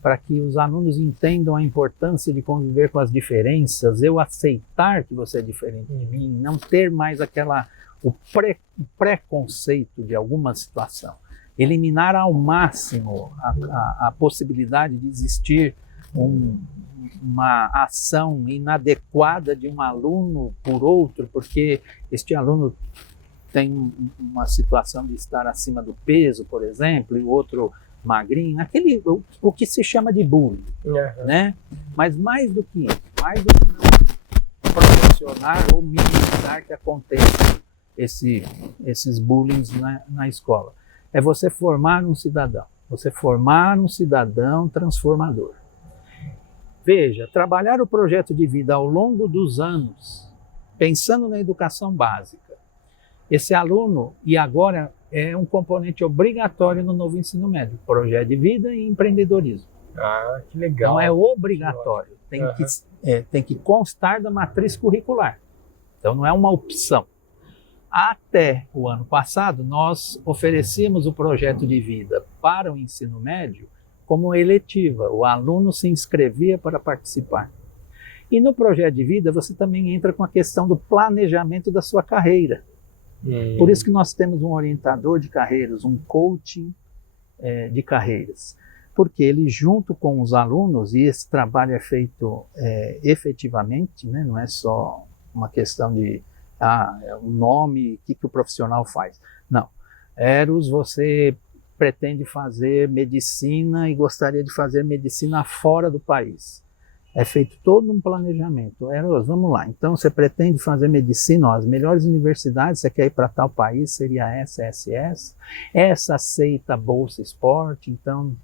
para que os alunos entendam a importância de conviver com as diferenças, eu aceitar que você é diferente de mim, não ter mais o preconceito de alguma situação, eliminar ao máximo a possibilidade de existir uma ação inadequada de um aluno por outro, porque este aluno tem uma situação de estar acima do peso, por exemplo, e o outro magrinho, o que se chama de bullying, né? Mas mais do que isso, mais do que não proporcionar ou minimizar que aconteçam esses bullying na escola, é você formar um cidadão transformador. Veja, trabalhar o projeto de vida ao longo dos anos, pensando na educação básica, esse aluno, e agora é um componente obrigatório no novo ensino médio, projeto de vida e empreendedorismo. Ah, que legal. Não é obrigatório, tem que constar da matriz curricular. Então não é uma opção. Até o ano passado, nós oferecíamos o projeto de vida para o ensino médio como eletiva. O aluno se inscrevia para participar. E no projeto de vida, você também entra com a questão do planejamento da sua carreira. Por isso que nós temos um orientador de carreiras, um coaching de carreiras. Porque ele, junto com os alunos, e esse trabalho é feito efetivamente, né? Não é só uma questão de o nome, o que o profissional faz. Não. Eros, você pretende fazer medicina e gostaria de fazer medicina fora do país. É feito todo um planejamento. Eros, vamos lá. Então, você pretende fazer medicina, as melhores universidades, você quer ir para tal país, seria essa. Essa aceita Bolsa Esporte, então,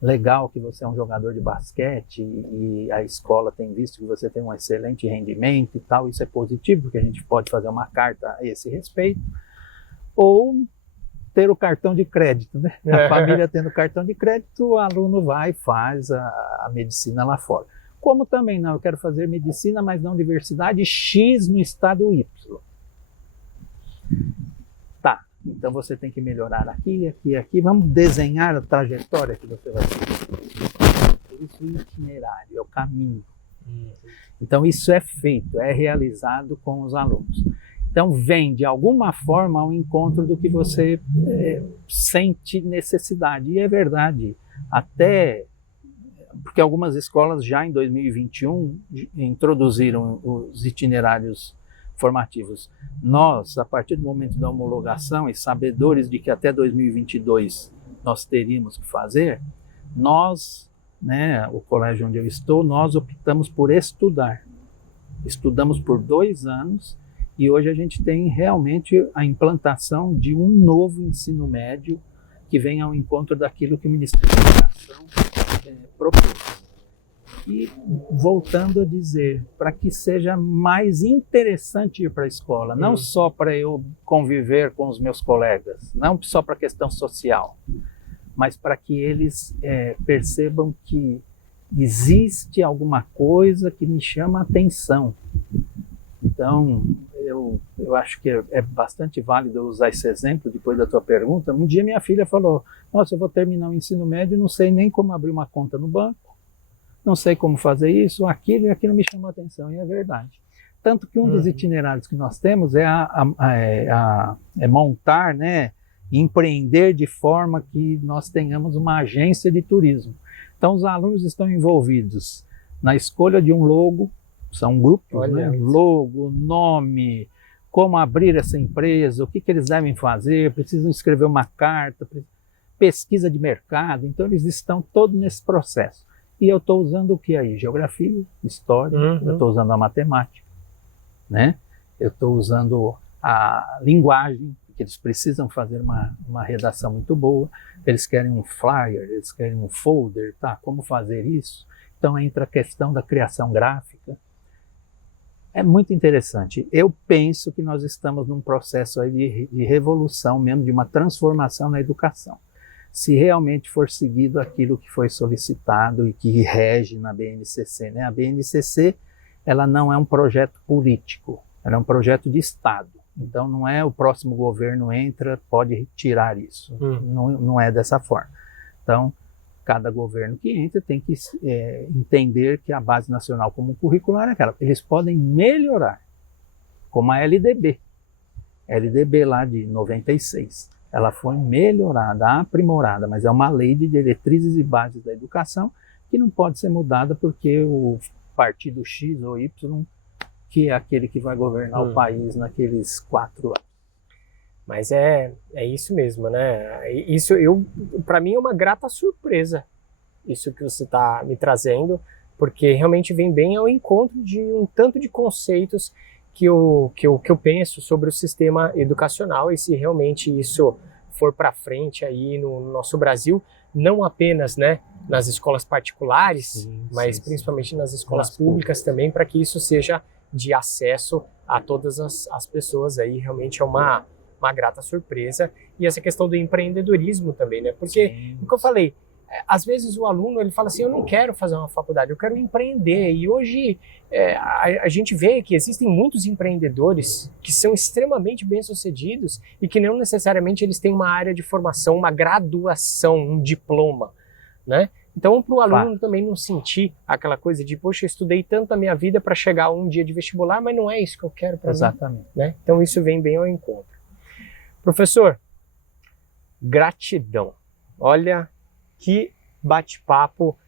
legal que você é um jogador de basquete e a escola tem visto que você tem um excelente rendimento e tal, isso é positivo, porque a gente pode fazer uma carta a esse respeito. Ou ter o cartão de crédito, né? A família tendo cartão de crédito, o aluno vai e faz a medicina lá fora. Como também não, eu quero fazer medicina, mas na universidade X no estado Y. Tá, então você tem que melhorar aqui, vamos desenhar a trajetória que você vai fazer. Por isso o itinerário, é o caminho. Então isso é feito, é realizado com os alunos. Então vem de alguma forma ao encontro do que você sente necessidade. E é verdade, até porque algumas escolas já em 2021 introduziram os itinerários formativos. Nós, a partir do momento da homologação e sabedores de que até 2022 nós teríamos que fazer, nós, né, o colégio onde eu estou, nós optamos por estudar. Estudamos por 2 anos e hoje a gente tem realmente a implantação de um novo ensino médio que vem ao encontro daquilo que o Ministério da Educação propôs. E voltando a dizer, para que seja mais interessante ir para a escola, não só para eu conviver com os meus colegas, não só para a questão social, mas para que eles percebam que existe alguma coisa que me chama a atenção. Então, eu acho que é bastante válido eu usar esse exemplo depois da tua pergunta. Um dia minha filha falou, nossa, eu vou terminar o ensino médio e não sei nem como abrir uma conta no banco, não sei como fazer isso, aquilo, e aquilo me chamou a atenção, e é verdade. Tanto que um dos itinerários que nós temos é montar, né, empreender de forma que nós tenhamos uma agência de turismo. Então, os alunos estão envolvidos na escolha de um logo, são grupos, né? Logo, nome, como abrir essa empresa, o que eles devem fazer, precisam escrever uma carta, pesquisa de mercado, então eles estão todos nesse processo. E eu estou usando o que aí? Geografia, história, eu estou usando a matemática, né? Eu estou usando a linguagem, porque eles precisam fazer uma redação muito boa, eles querem um flyer, eles querem um folder, tá? Como fazer isso? Então entra a questão da criação gráfica. É muito interessante. Eu penso que nós estamos num processo aí de revolução mesmo, de uma transformação na educação. Se realmente for seguido aquilo que foi solicitado e que rege na BNCC, né? A BNCC, ela não é um projeto político, ela é um projeto de Estado. Então não é o próximo governo entra, pode tirar isso. Não é dessa forma. Então, cada governo que entra tem que entender que a base nacional comum curricular é aquela. Eles podem melhorar, como a LDB. LDB lá de 96. Ela foi melhorada, aprimorada, mas é uma lei de diretrizes e bases da educação que não pode ser mudada porque o partido X ou Y, que é aquele que vai governar o país naqueles 4 anos. Mas é isso mesmo, né? Isso para mim é uma grata surpresa, isso que você está me trazendo, porque realmente vem bem ao encontro de um tanto de conceitos que eu penso sobre o sistema educacional, e se realmente isso for para frente aí no nosso Brasil, não apenas, né, nas escolas particulares, mas principalmente nas escolas públicas também, para que isso seja de acesso a todas as pessoas aí, realmente é uma grata surpresa. E essa questão do empreendedorismo também, né? Porque, o que eu falei, às vezes o aluno ele fala assim, eu não quero fazer uma faculdade, eu quero empreender. E hoje a gente vê que existem muitos empreendedores que são extremamente bem-sucedidos e que não necessariamente eles têm uma área de formação, uma graduação, um diploma, né? Então, para o aluno também não sentir aquela coisa de, poxa, eu estudei tanto a minha vida para chegar um dia de vestibular, mas não é isso que eu quero para mim. Exatamente. Né? Então, isso vem bem ao encontro. Professor, gratidão. Olha que bate-papo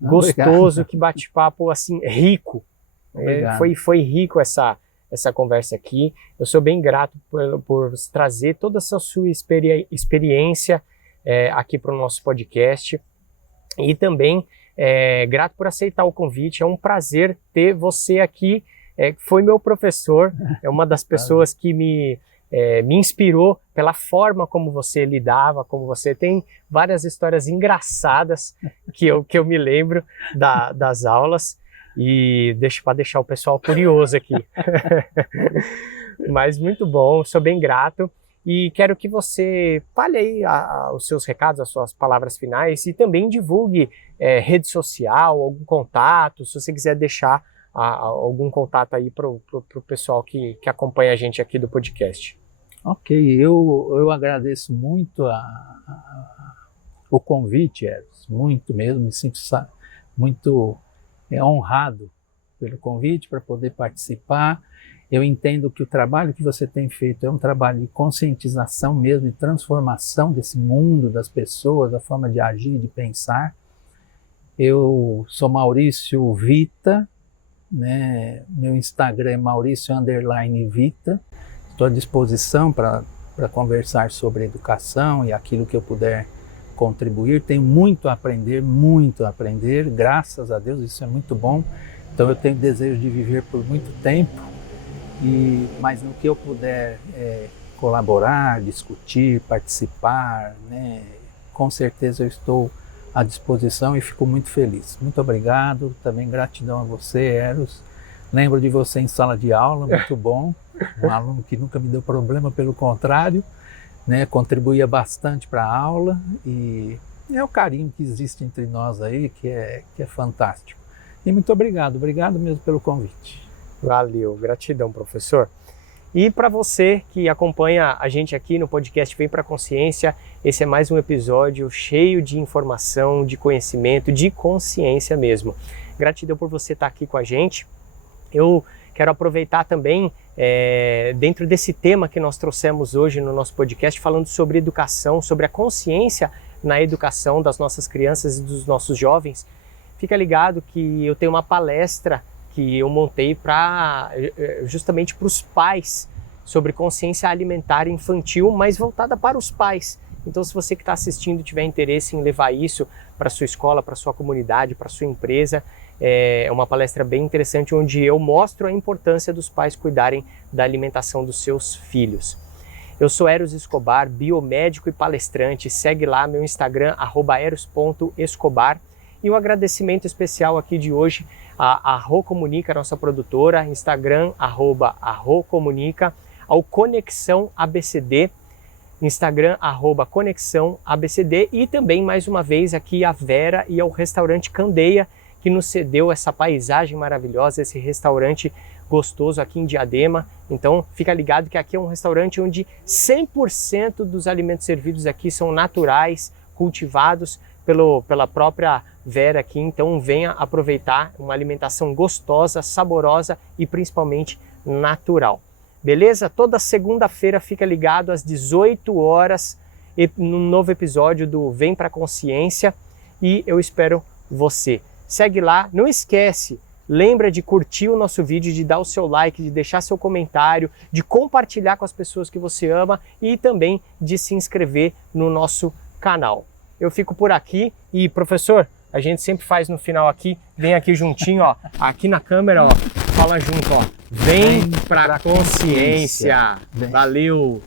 gostoso, obrigado. Que bate-papo assim rico. Foi rico essa conversa aqui. Eu sou bem grato por trazer toda essa sua experiência aqui para o nosso podcast. E também grato por aceitar o convite. É um prazer ter você aqui. Foi meu professor, é uma das pessoas que me inspirou pela forma como você lidava, como você tem várias histórias engraçadas que eu me lembro das aulas, e para deixar o pessoal curioso aqui. Mas muito bom, sou bem grato. E quero que você fale aí os seus recados, as suas palavras finais, e também divulgue rede social, algum contato, se você quiser deixar algum contato aí para o pessoal que acompanha a gente aqui do podcast. Ok, eu agradeço muito o convite, Eros, muito mesmo, me sinto muito honrado pelo convite para poder participar. Eu entendo que o trabalho que você tem feito é um trabalho de conscientização mesmo, de transformação desse mundo, das pessoas, da forma de agir, de pensar. Eu sou Maurício Vita, né? Meu Instagram é Maurício_Vita. Estou à disposição para conversar sobre educação e aquilo que eu puder contribuir. Tenho muito a aprender, graças a Deus, isso é muito bom. Então eu tenho desejo de viver por muito tempo, mas no que eu puder colaborar, discutir, participar, né? Com certeza eu estou à disposição e fico muito feliz. Muito obrigado, também gratidão a você, Eros. Lembro de você em sala de aula, muito bom. Um aluno que nunca me deu problema, pelo contrário, né? Contribuía bastante para a aula e é o carinho que existe entre nós aí, que é fantástico. E muito obrigado mesmo pelo convite. Valeu, gratidão, professor. E para você que acompanha a gente aqui no podcast Vem para a Consciência, esse é mais um episódio cheio de informação, de conhecimento, de consciência mesmo. Gratidão por você estar aqui com a gente. Eu quero aproveitar também, dentro desse tema que nós trouxemos hoje no nosso podcast, falando sobre educação, sobre a consciência na educação das nossas crianças e dos nossos jovens. Fica ligado que eu tenho uma palestra que eu montei justamente para os pais, sobre consciência alimentar infantil, mas voltada para os pais. Então, se você que está assistindo tiver interesse em levar isso para a sua escola, para a sua comunidade, para a sua empresa, é uma palestra bem interessante onde eu mostro a importância dos pais cuidarem da alimentação dos seus filhos. Eu sou Eros Escobar, biomédico e palestrante. Segue lá meu Instagram, @eros.escobar. E um agradecimento especial aqui de hoje a Rô-Comunica, nossa produtora, Instagram, @Rô-Comunica, ao Conexão ABCD, Instagram, @Conexão ABCD, e também, mais uma vez, aqui a Vera e ao restaurante Candeia, que nos cedeu essa paisagem maravilhosa, esse restaurante gostoso aqui em Diadema. Então, fica ligado que aqui é um restaurante onde 100% dos alimentos servidos aqui são naturais, cultivados pela própria Vera aqui. Então venha aproveitar uma alimentação gostosa, saborosa e principalmente natural. Beleza? Toda segunda-feira fica ligado às 18 horas num novo episódio do Vem pra Consciência e eu espero você. Segue lá, não esquece, lembra de curtir o nosso vídeo, de dar o seu like, de deixar seu comentário, de compartilhar com as pessoas que você ama e também de se inscrever no nosso canal. Eu fico por aqui e, professor, a gente sempre faz no final aqui, vem aqui juntinho, ó, aqui na câmera, ó, fala junto, ó, vem pra consciência. Valeu!